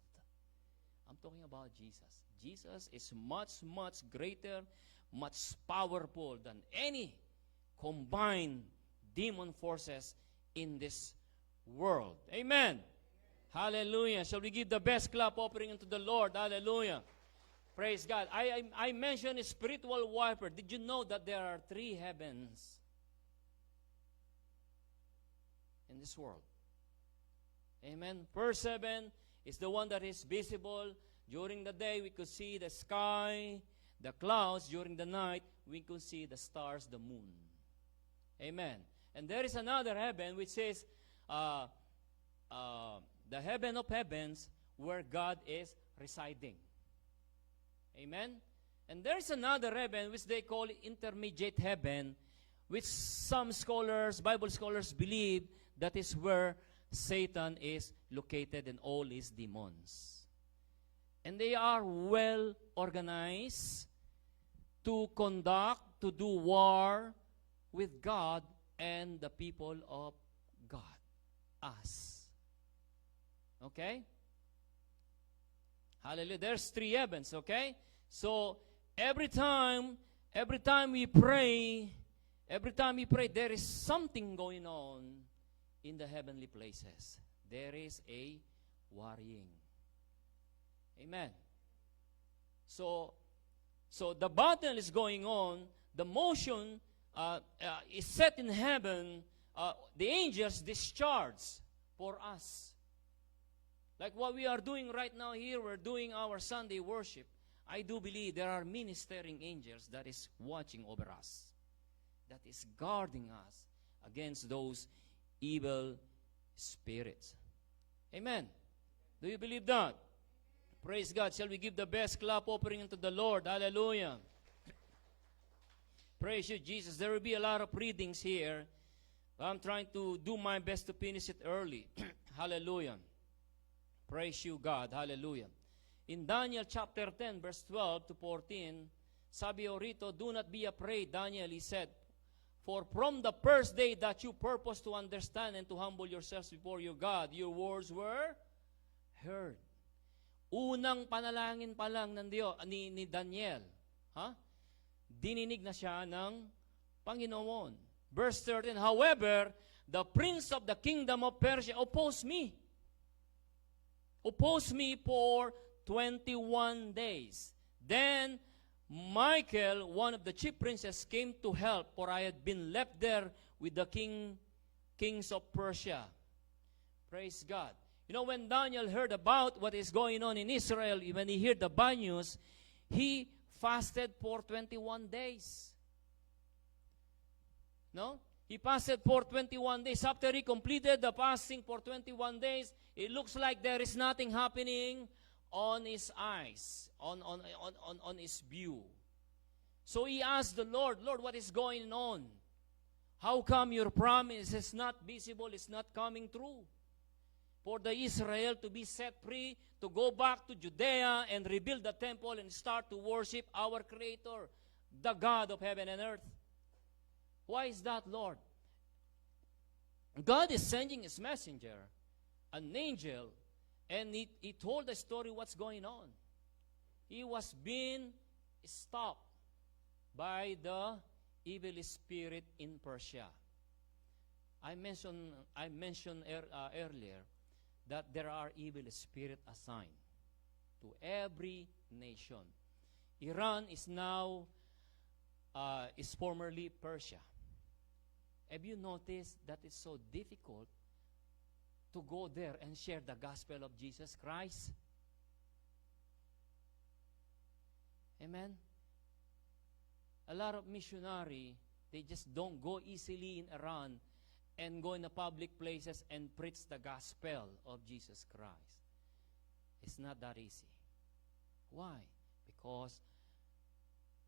I'm talking about Jesus. Jesus is much, much greater, much powerful than any combined demon forces in this world. Amen. Hallelujah. Shall we give the best clap offering unto the Lord? Hallelujah. Praise God. I mentioned spiritual warfare. Did you know that there are 3 heavens in this world? Amen. First heaven is the one that is visible. During the day, we could see the sky, the clouds. During the night, we could see the stars, the moon. Amen. And there is another heaven which is the heaven of heavens where God is residing. Amen. And there is another heaven which they call intermediate heaven, which some scholars, Bible scholars, believe that is where Satan is located and all his demons. And they are well organized to conduct, to do war with God and the people of God, us. Okay? Hallelujah. There's 3 heavens, okay? So every time we pray, there is something going on in the heavenly places. There is a worrying. Amen. So the battle is going on. The motion is set in heaven. The angels discharge for us. Like what we are doing right now here, we're doing our Sunday worship. I do believe there are ministering angels that is watching over us, that is guarding us against those evil spirits. Amen. Do you believe that? Praise God. Shall we give the best clap offering unto the Lord? Hallelujah. Praise you, Jesus. There will be a lot of readings here. I'm trying to do my best to finish it early. Hallelujah. Praise you, God. Hallelujah. In Daniel chapter 10, verse 12 to 14, sabi rito, do not be afraid, Daniel, he said, for from the first day that you purpose to understand and to humble yourselves before your God, your words were heard. Unang panalangin pa lang ng Diyos, ni Daniel, dininig na siya ng Panginoon. Verse 13, however, the prince of the kingdom of Persia opposed me for 21 days. Then Michael, one of the chief princes, came to help, for I had been left there with the kings of Persia. Praise God. You know, when Daniel heard about what is going on in Israel, when he heard the bad news, he fasted for 21 days. No? He fasted for 21 days. After he completed the fasting for 21 days, it looks like there is nothing happening on his eyes, on his view. So he asked the Lord, Lord, what is going on? How come your promise is not visible, is not coming true? For the Israel to be set free, to go back to Judea and rebuild the temple and start to worship our Creator, the God of heaven and earth. Why is that, Lord? God is sending His messenger, an angel, and he told the story what's going on. He was being stopped by the evil spirit in Persia. I mentioned earlier that there are evil spirits assigned to every nation. Iran is now, is formerly Persia. Have you noticed that it's so difficult to go there and share the gospel of Jesus Christ? Amen? A lot of missionary, they just don't go easily in Iran and go in the public places and preach the gospel of Jesus Christ. It's not that easy. Why? Because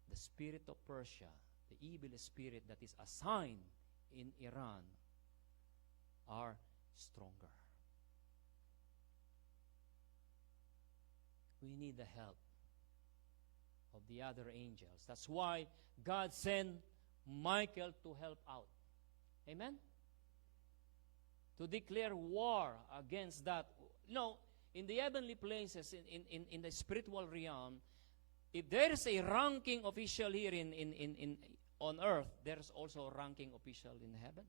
the spirit of Persia, the evil spirit that is assigned in Iran, are stronger. We need the help of the other angels. That's why God sent Michael to help out. Amen? To declare war against that. No, in the heavenly places, in the spiritual realm, if there is a ranking official here on earth, there is also a ranking official in heaven.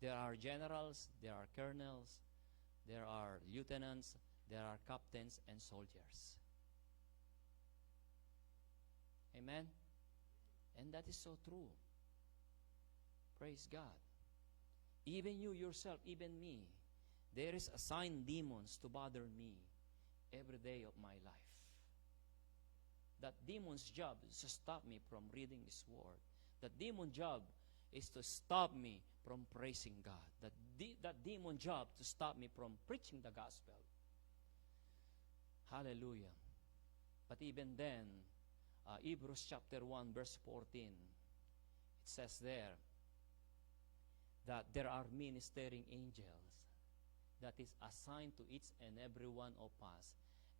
There are generals, there are colonels, there are lieutenants, there are captains and soldiers. Amen? And that is so true. Praise God. Even you yourself, even me, there is assigned demons to bother me every day of my life. That demon's job is to stop me from reading His Word. That demon job is to stop me from praising God. That demon job to stop me from preaching the gospel. Hallelujah. But even then, Hebrews chapter 1 verse 14, it says there that there are ministering angels that is assigned to each and every one of us,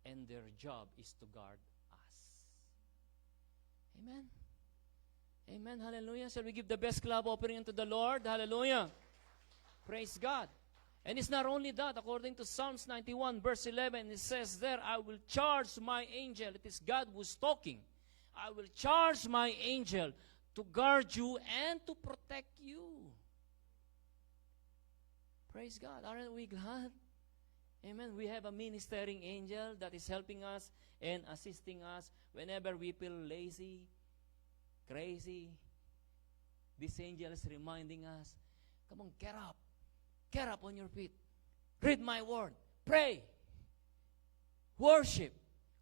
and their job is to guard us. Amen. Amen. Hallelujah. Shall we give the best clap offering unto the Lord? Hallelujah. Praise God. And it's not only that. According to Psalms 91 verse 11, it says there, I will charge my angel. It is God who's talking. I will charge my angel to guard you and to protect you. Praise God. Aren't we glad? Amen. We have a ministering angel that is helping us and assisting us whenever we feel lazy, crazy. This angel is reminding us, come on, get up. Get up on your feet. Read my word. Pray. Worship.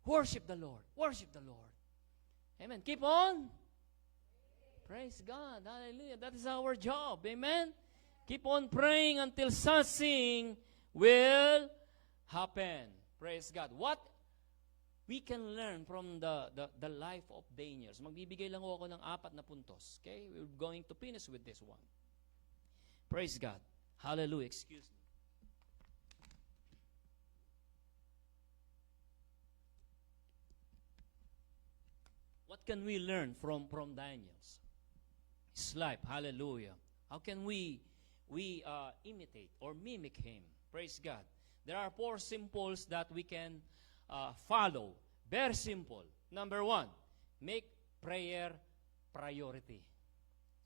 Worship the Lord. Worship the Lord. Amen. Keep on. Praise God. Hallelujah. That is our job. Amen. Keep on praying until something will happen. Praise God. What we can learn from the life of Daniel. Magbibigay lang ako ng 4 na puntos. Okay? We're going to finish with this one. Praise God. Hallelujah. Excuse me. What can we learn from Daniel's his life? Hallelujah. How can we imitate or mimic him? Praise God. There are 4 simples that we can follow. Very simple. Number 1, make prayer priority.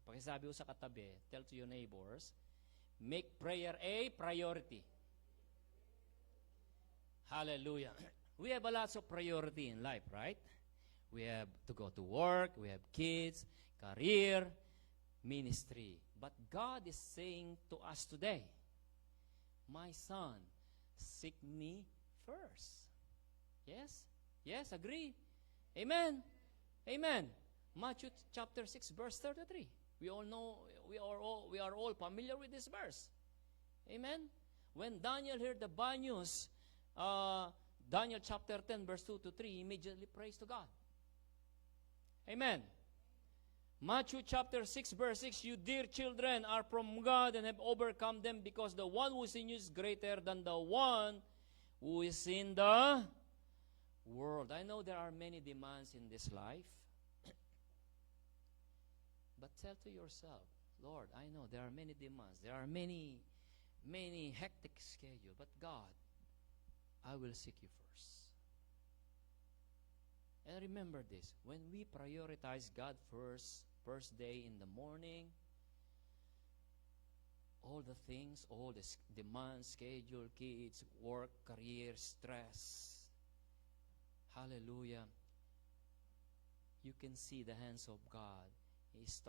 Pakisabi ko sa katabi, tell to your neighbors, make prayer a priority. Hallelujah. We have a lot of priority in life, right? We have to go to work, we have kids, career, ministry. But God is saying to us today, my son, seek me first. Yes? Yes, agree? Amen? Amen. Matthew chapter 6, verse 33. We all know, we are all familiar with this verse. Amen? When Daniel heard the bad news, Daniel chapter 10, verse 2 to 3, he immediately prays to God. Amen. Matthew chapter 6, verse 6, you dear children are from God and have overcome them, because the one who is in you is greater than the one who is in the world. I know there are many demands in this life. But tell to yourself, Lord, I know there are many demands. There are many hectic schedule. But God, I will seek you first. And remember this, when we prioritize God first day in the morning, all the things, all the demands, schedule, kids, work, career, stress, hallelujah, you can see the hands of God, His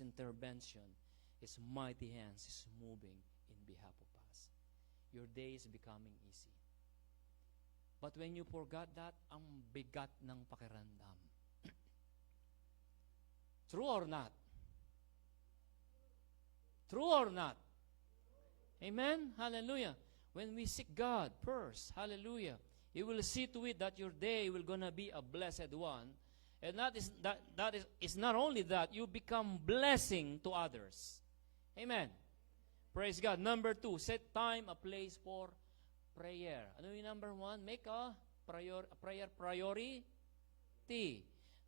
intervention, His mighty hands is moving in behalf of us. Your day is becoming easy. But when you forgot that, ang bigat ng pakiramdam. True or not? True or not? Amen? Hallelujah. When we seek God first, hallelujah, He will see to it that your day will gonna be a blessed one. And that is not only that, you become blessing to others. Amen. Praise God. Number 2, set time, a place for prayer. Ano yung number 1? Make a prayer priority.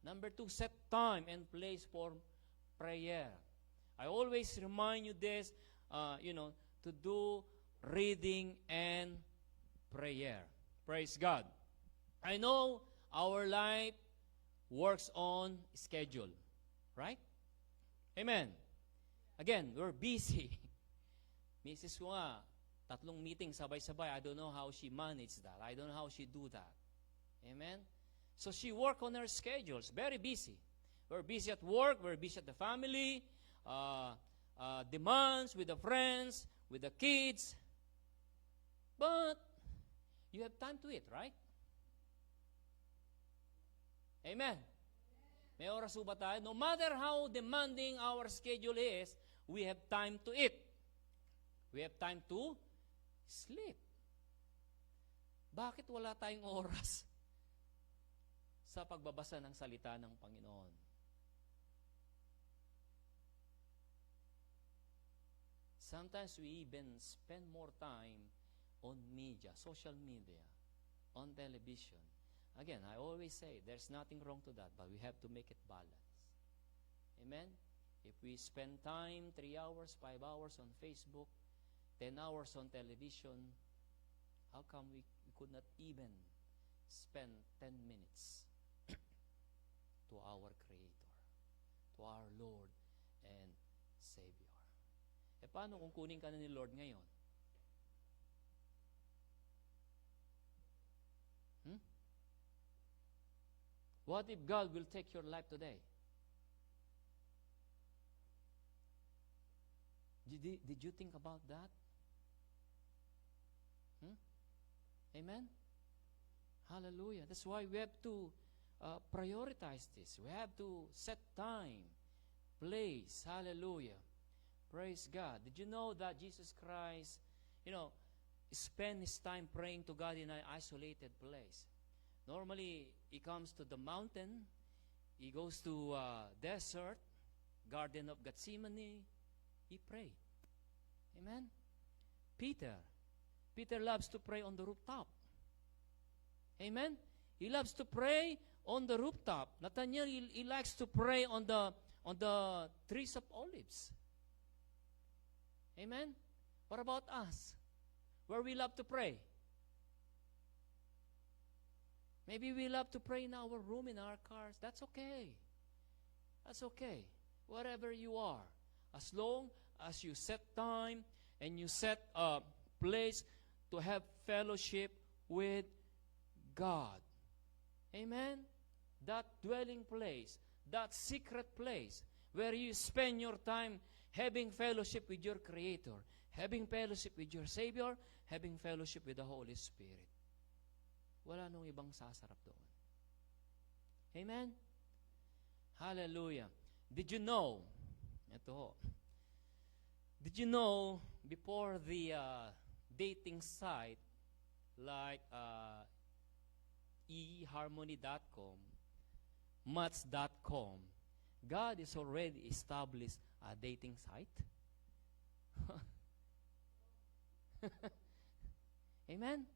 Number 2, set time and place for prayer. I always remind you this, to do reading and prayer. Praise God. I know our life works on schedule, right? Amen. Again, we're busy. Mrs. ko nga, 3 meetings sabay-sabay. I don't know how she managed that. I don't know how she do that. Amen? So she work on her schedules. Very busy. We're busy at work. We're busy at the family. Demands with the friends, with the kids. But you have time to eat, right? Amen. May oras ba tayo? No matter how demanding our schedule is, we have time to eat. We have time to sleep. Bakit wala tayong oras sa pagbabasa ng salita ng Panginoon? Sometimes we even spend more time on media, social media, on television. Again, I always say, there's nothing wrong to that, but we have to make it balance. Amen? If we spend time, 3 hours, 5 hours on Facebook, 10 hours on television, how come we could not even spend 10 minutes to our Creator, to our Lord and Savior? E paano kung kunin ka na ni Lord ngayon? What if God will take your life today? Did you think about that? Amen? Hallelujah. That's why we have to prioritize this. We have to set time, place. Hallelujah. Praise God. Did you know that Jesus Christ, spend His time praying to God in an isolated place? Normally, He comes to the mountain, He goes to desert, Garden of Gethsemane, He pray. Amen? Peter loves to pray on the rooftop. Amen? He loves to pray on the rooftop. Nathaniel, he likes to pray on the trees of olives. Amen? What about us? Where we love to pray? Maybe we love to pray in our room, in our cars. That's okay. That's okay. Wherever you are. As long as you set time and you set a place to have fellowship with God. Amen? That dwelling place, that secret place where you spend your time having fellowship with your Creator, having fellowship with your Savior, having fellowship with the Holy Spirit. Wala nung ibang sasarap doon. Amen? Hallelujah. Did you know, did you know before the dating site like eharmony.com, match.com, God is already established a dating site? Amen?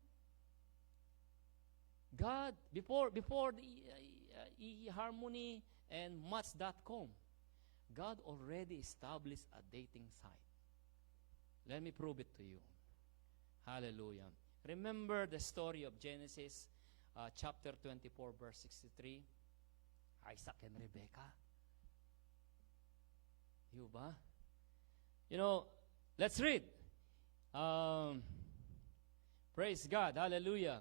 God, before the eHarmony and Match.com, God already established a dating site. Let me prove it to you. Hallelujah. Remember the story of Genesis chapter 24, verse 63? Isaac and Rebekah. You ba? Let's read. Praise God. Hallelujah.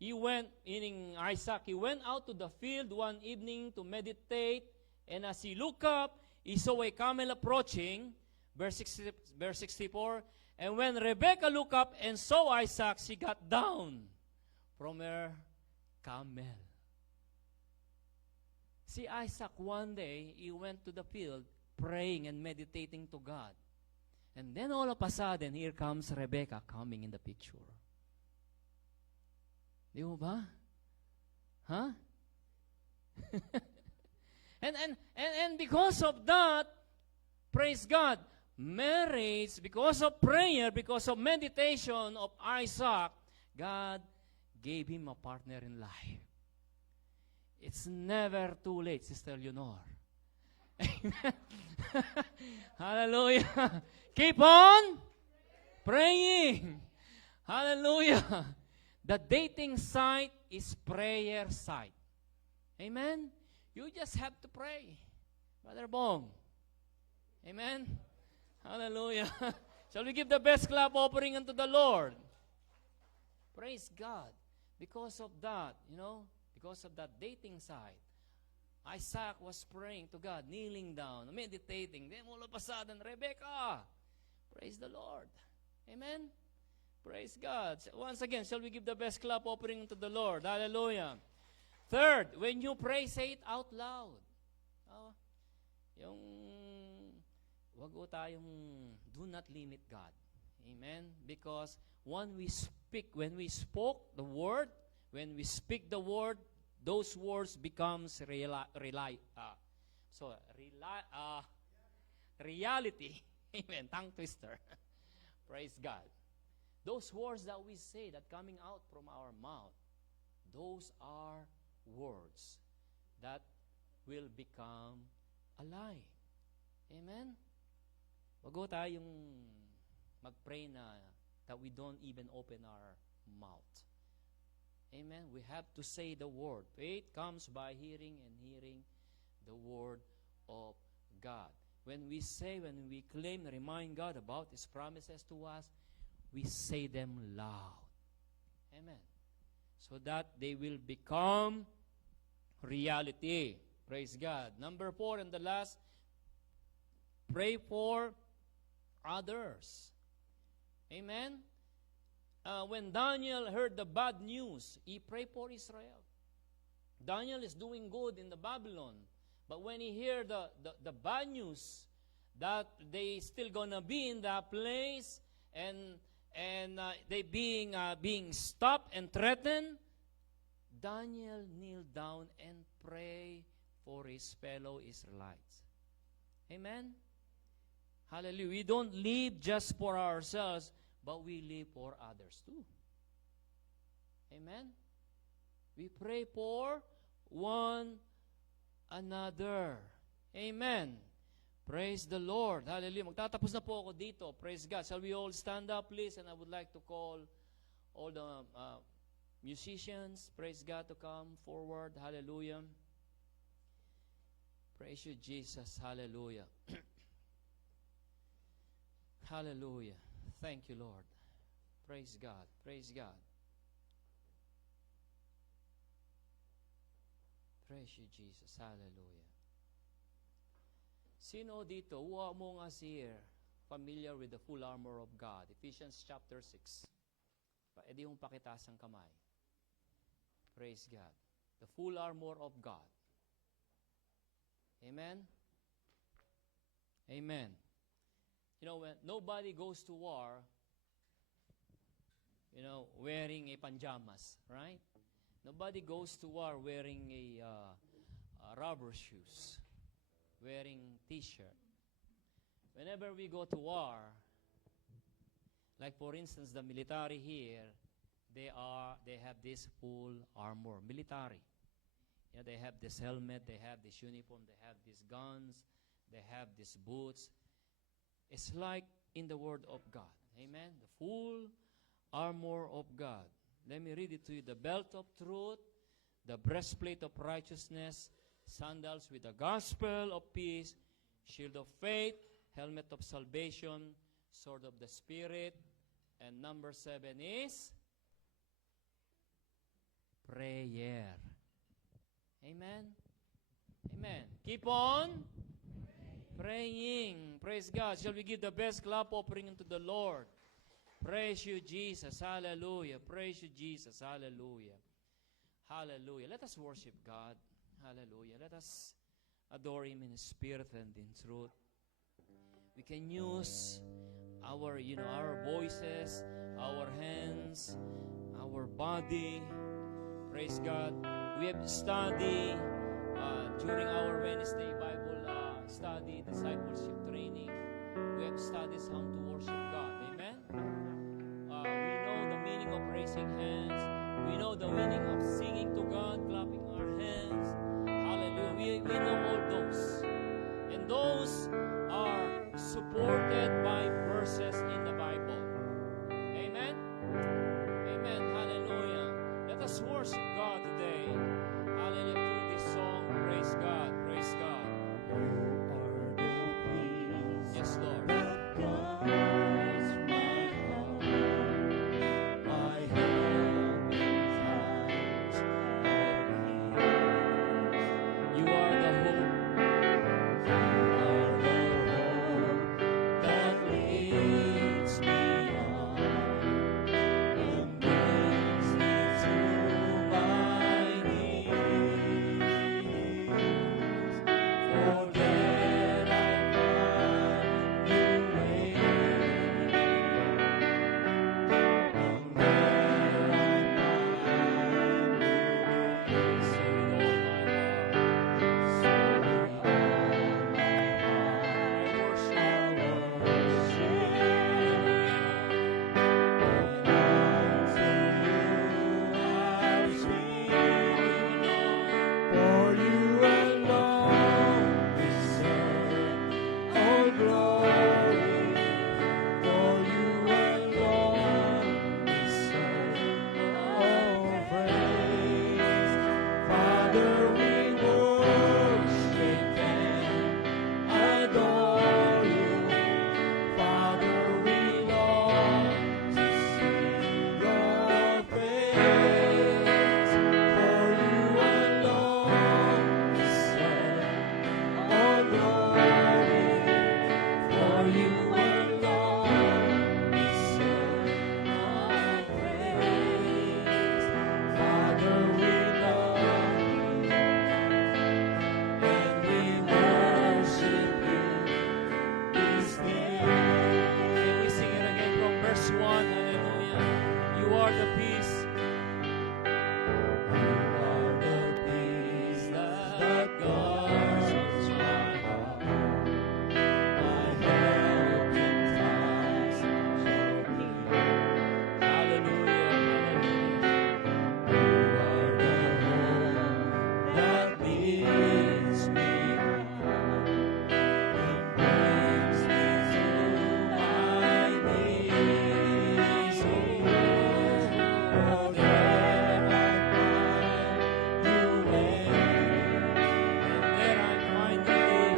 Meaning Isaac, he went out to the field one evening to meditate, and as he looked up, he saw a camel approaching, Verse 64, and when Rebekah looked up and saw Isaac, she got down from her camel. See, Isaac, one day, he went to the field praying and meditating to God. And then all of a sudden, here comes Rebekah coming in the picture. Di mo ba? Huh? and because of that, praise God, marriage, because of prayer, because of meditation of Isaac, God gave him a partner in life. It's never too late, Sister Leonor. Amen. Hallelujah. Keep on praying. Hallelujah. The dating site is prayer site. Amen. You just have to pray. Brother Bong. Amen. Hallelujah. Shall we give the best clap offering unto the Lord? Praise God. Because of that, because of that dating site, Isaac was praying to God, kneeling down, meditating. Then all of a sudden, Rebekah. Praise the Lord. Amen. Praise God. Once again, shall we give the best clap offering to the Lord? Hallelujah. Third, when you pray, say it out loud. Wag o tayong do not limit God. Amen. Because when we speak the word, when we speak the word, those words becomes reality. Amen. Tongue twister. Praise God. Those words that we say that coming out from our mouth, those are words that will become alive. Amen? Wag ho tayong mag-pray na that we don't even open our mouth. Amen? We have to say the word. Faith comes by hearing, and hearing the word of God. When we claim, remind God about His promises to us, we say them loud. Amen. So that they will become reality. Praise God. Number 4 and the last, pray for others. Amen. When Daniel heard the bad news, he prayed for Israel. Daniel is doing good in the Babylon. But when he heard the bad news that they still gonna be in that place and they being stopped and threatened, Daniel kneeled down and prayed for his fellow Israelites. Amen? Hallelujah. We don't live just for ourselves, but we live for others too. Amen? We pray for one another. Amen. Praise the Lord. Hallelujah. Magtatapos na po ako dito. Praise God. Shall we all stand up, please? And I would like to call all the musicians, praise God, to come forward. Hallelujah. Praise you, Jesus. Hallelujah. Hallelujah. Thank you, Lord. Praise God. Praise God. Praise you, Jesus. Hallelujah. Sino dito, who among us here familiar with the full armor of God? Ephesians chapter 6. Pwede yung pakitaas ang kamay. Praise God. The full armor of God. Amen? Amen. When nobody goes to war, wearing a pajamas, right? Nobody goes to war wearing a rubber shoes, wearing t-shirt. Whenever we go to war, like for instance the military here, they have this full armor, military. They have this helmet, they have this uniform, they have these guns, they have these boots. It's like in the Word of God. Amen? The full armor of God. Let me read it to you. The belt of truth, the breastplate of righteousness, sandals with the gospel of peace, shield of faith, helmet of salvation, sword of the Spirit, and number 7 is prayer. Amen? Amen. Keep on Praying. Praise God. Shall we give the best clap offering unto the Lord? Praise you, Jesus. Hallelujah. Praise you, Jesus. Hallelujah. Hallelujah. Let us worship God. Hallelujah. Let us adore Him in spirit and in truth. We can use our, our voices, our hands, our body. Praise God. We have studied during our Wednesday Bible study, discipleship training. We have studied how to worship God. Amen. We know the meaning of raising hands. We know the meaning of singing to God, clapping our hands. Hallelujah. We know all those. And those are supported by verses in the Bible. Amen? Amen. Hallelujah. Let us worship God today. Hallelujah. Through this song, praise God. Praise God. Yes, Lord. You are the hope. That leads me on and brings me to my knees. For there I find you waiting, and there I find you for you alone deserve all glory. For you alone deserve all praise. Father, we worship and adore you. Father, we long to see your face. For you alone deserve all glory. For you alone deserve all praise. Father, we love you and we worship you this day. Can we sing it again from verse 1? Hallelujah. You are the peace. You are the peace that guards my heart. My help in times of need. Hallelujah. You are the hope that leads me on and brings me to my knees. Oh, there I find you waiting, and there I find thee.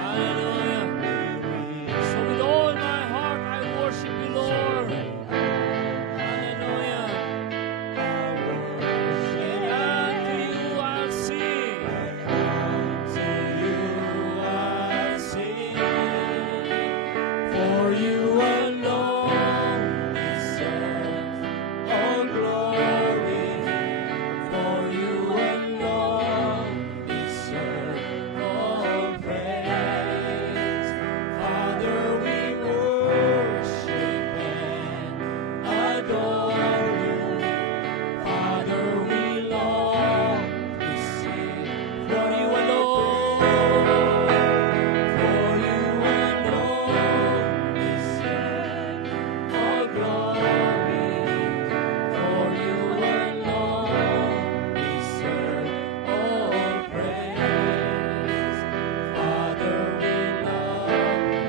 Hallelujah. So with all my heart I worship you, Lord. Hallelujah. And unto you I'll sing. To you I'll sing. For you alone deserve all glory. For you alone deserve all praise. Father, we worship and adore you. Father, we long to see. For you alone, for you alone deserve all glory. For you alone deserve all praise. Father, we love you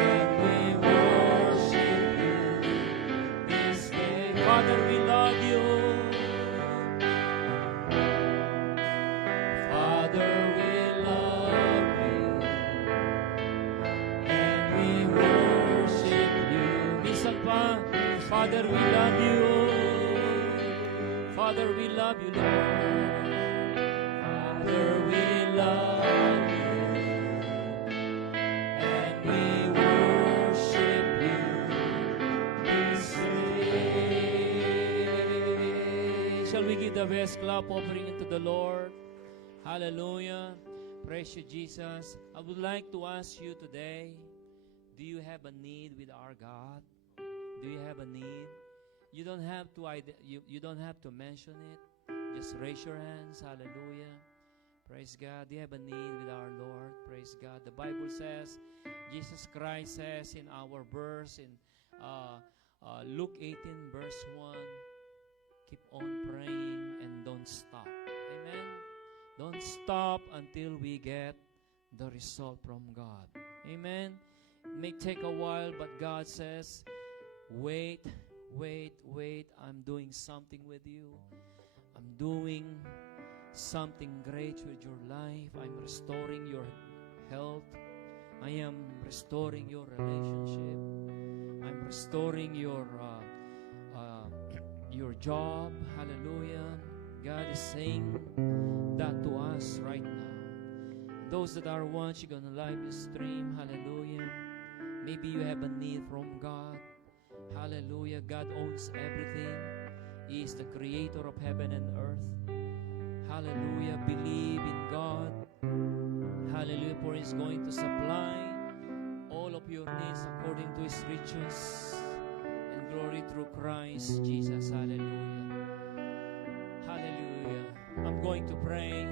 and we worship you this day. Father, we love you. Father, we love you and we worship you. Minsan pa, Father, we love you. Father, we love you, Lord. Father, we love you, and we worship you this day. Shall we give the best clap offering unto the Lord? Hallelujah. Praise you, Jesus. I would like to ask you today, do you have a need with our God? Do you have a need? You don't have to you don't have to mention it. Just raise your hands. Hallelujah. Praise God. Do you have a need with our Lord? Praise God. The Bible says, Jesus Christ says in our verse in Luke 18 verse 1, keep on praying and don't stop. Amen. Don't stop until we get the result from God. Amen. It may take a while, but God says, wait. I'm doing something with you. I'm doing something great with your life. I'm restoring your health. I am restoring your relationship. I'm restoring your job. Hallelujah. God is saying that to us right now. Those that are watching on the live stream, hallelujah. Maybe you have a need from God. Hallelujah. God owns everything. He is the creator of heaven and earth. Hallelujah. Believe in God. Hallelujah. For He's going to supply all of your needs according to His riches and glory through Christ Jesus. Hallelujah. Hallelujah. I'm going to pray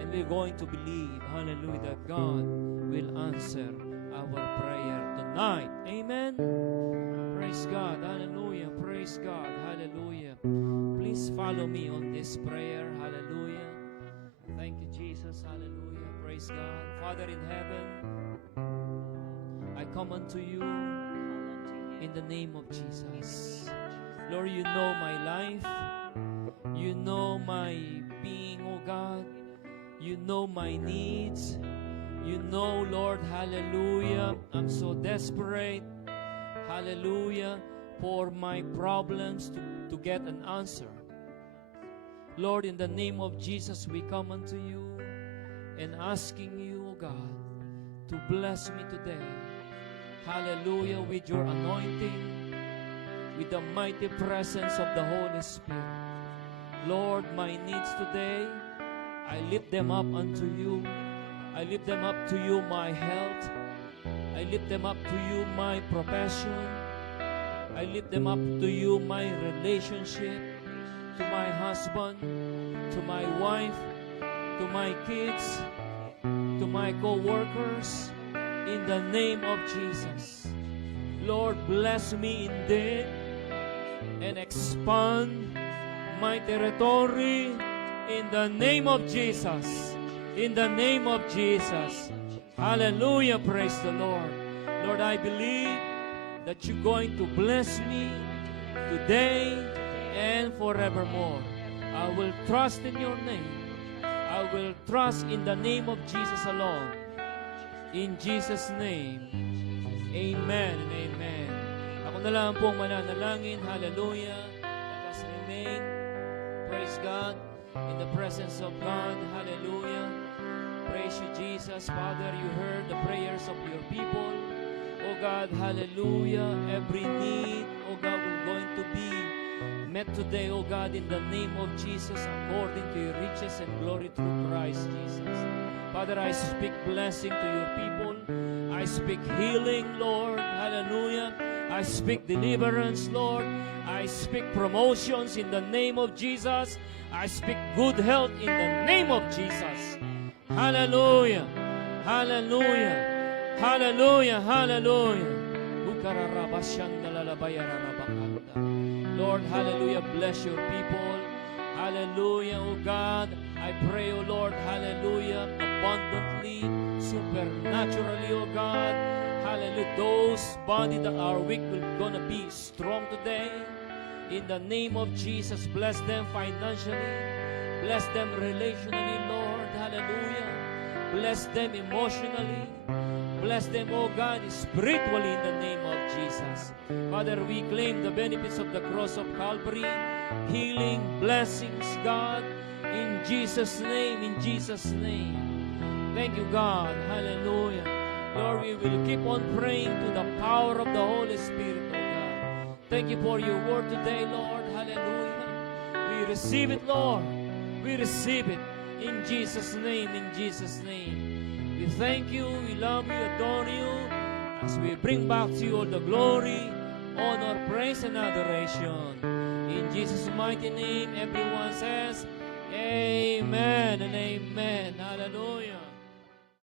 and we're going to believe, hallelujah, that God will answer our prayer tonight. Amen. Praise God. Hallelujah. Praise God. Hallelujah. Please follow me on this prayer. Hallelujah. Thank you, Jesus. Hallelujah. Praise God. Father in heaven, I come unto you in the name of Jesus. Lord, you know my life. You know my being, oh God. You know my needs. You know, Lord, hallelujah, I'm so desperate, hallelujah, for my problems to get an answer. Lord, in the name of Jesus, we come unto you and asking you, oh God, to bless me today. Hallelujah, with your anointing, with the mighty presence of the Holy Spirit. Lord, my needs today, I lift them up unto you. I lift them up to you, my health. I lift them up to you, my profession. I lift them up to you, my relationship, to my husband, to my wife, to my kids, to my co-workers, in the name of Jesus. Lord, bless me indeed and expand my territory in the name of Jesus. In the name of Jesus. Hallelujah. Praise the Lord. Lord, I believe that you're going to bless me today and forevermore. I will trust in your name. I will trust in the name of Jesus alone. In Jesus' name. Amen and amen. Ako na lang pong mananalangin. Hallelujah. Let us remain. Praise God. In the presence of God. Hallelujah. Praise you, Jesus. Father, you heard the prayers of your people. Oh God, hallelujah. Every need, oh God, will going to be met today, oh God, in the name of Jesus, according to your riches and glory through Christ Jesus. Father, I speak blessing to your people. I speak healing, Lord. Hallelujah. I speak deliverance, Lord. I speak promotions in the name of Jesus. I speak good health in the name of Jesus. Hallelujah. Hallelujah. Hallelujah. Hallelujah. Lord, hallelujah. Bless your people. Hallelujah, oh God. I pray, oh Lord, hallelujah, abundantly, supernaturally, oh God. Hallelujah. Those bodies that are weak will gonna be strong today. In the name of Jesus, bless them financially. Bless them relationally, Lord. Hallelujah. Bless them emotionally. Bless them, oh God, spiritually in the name of Jesus. Father, we claim the benefits of the cross of Calvary, healing, blessings, God, in Jesus' name, in Jesus' name. Thank you, God. Hallelujah. Lord, we will keep on praying to the power of the Holy Spirit, oh God. Thank you for your word today, Lord. Hallelujah. We receive it, Lord. We receive it in Jesus' name, in Jesus' name. We thank you, we love you, adore you, as we bring back to you all the glory, honor, praise, and adoration. In Jesus' mighty name, everyone says, Amen and amen. Hallelujah.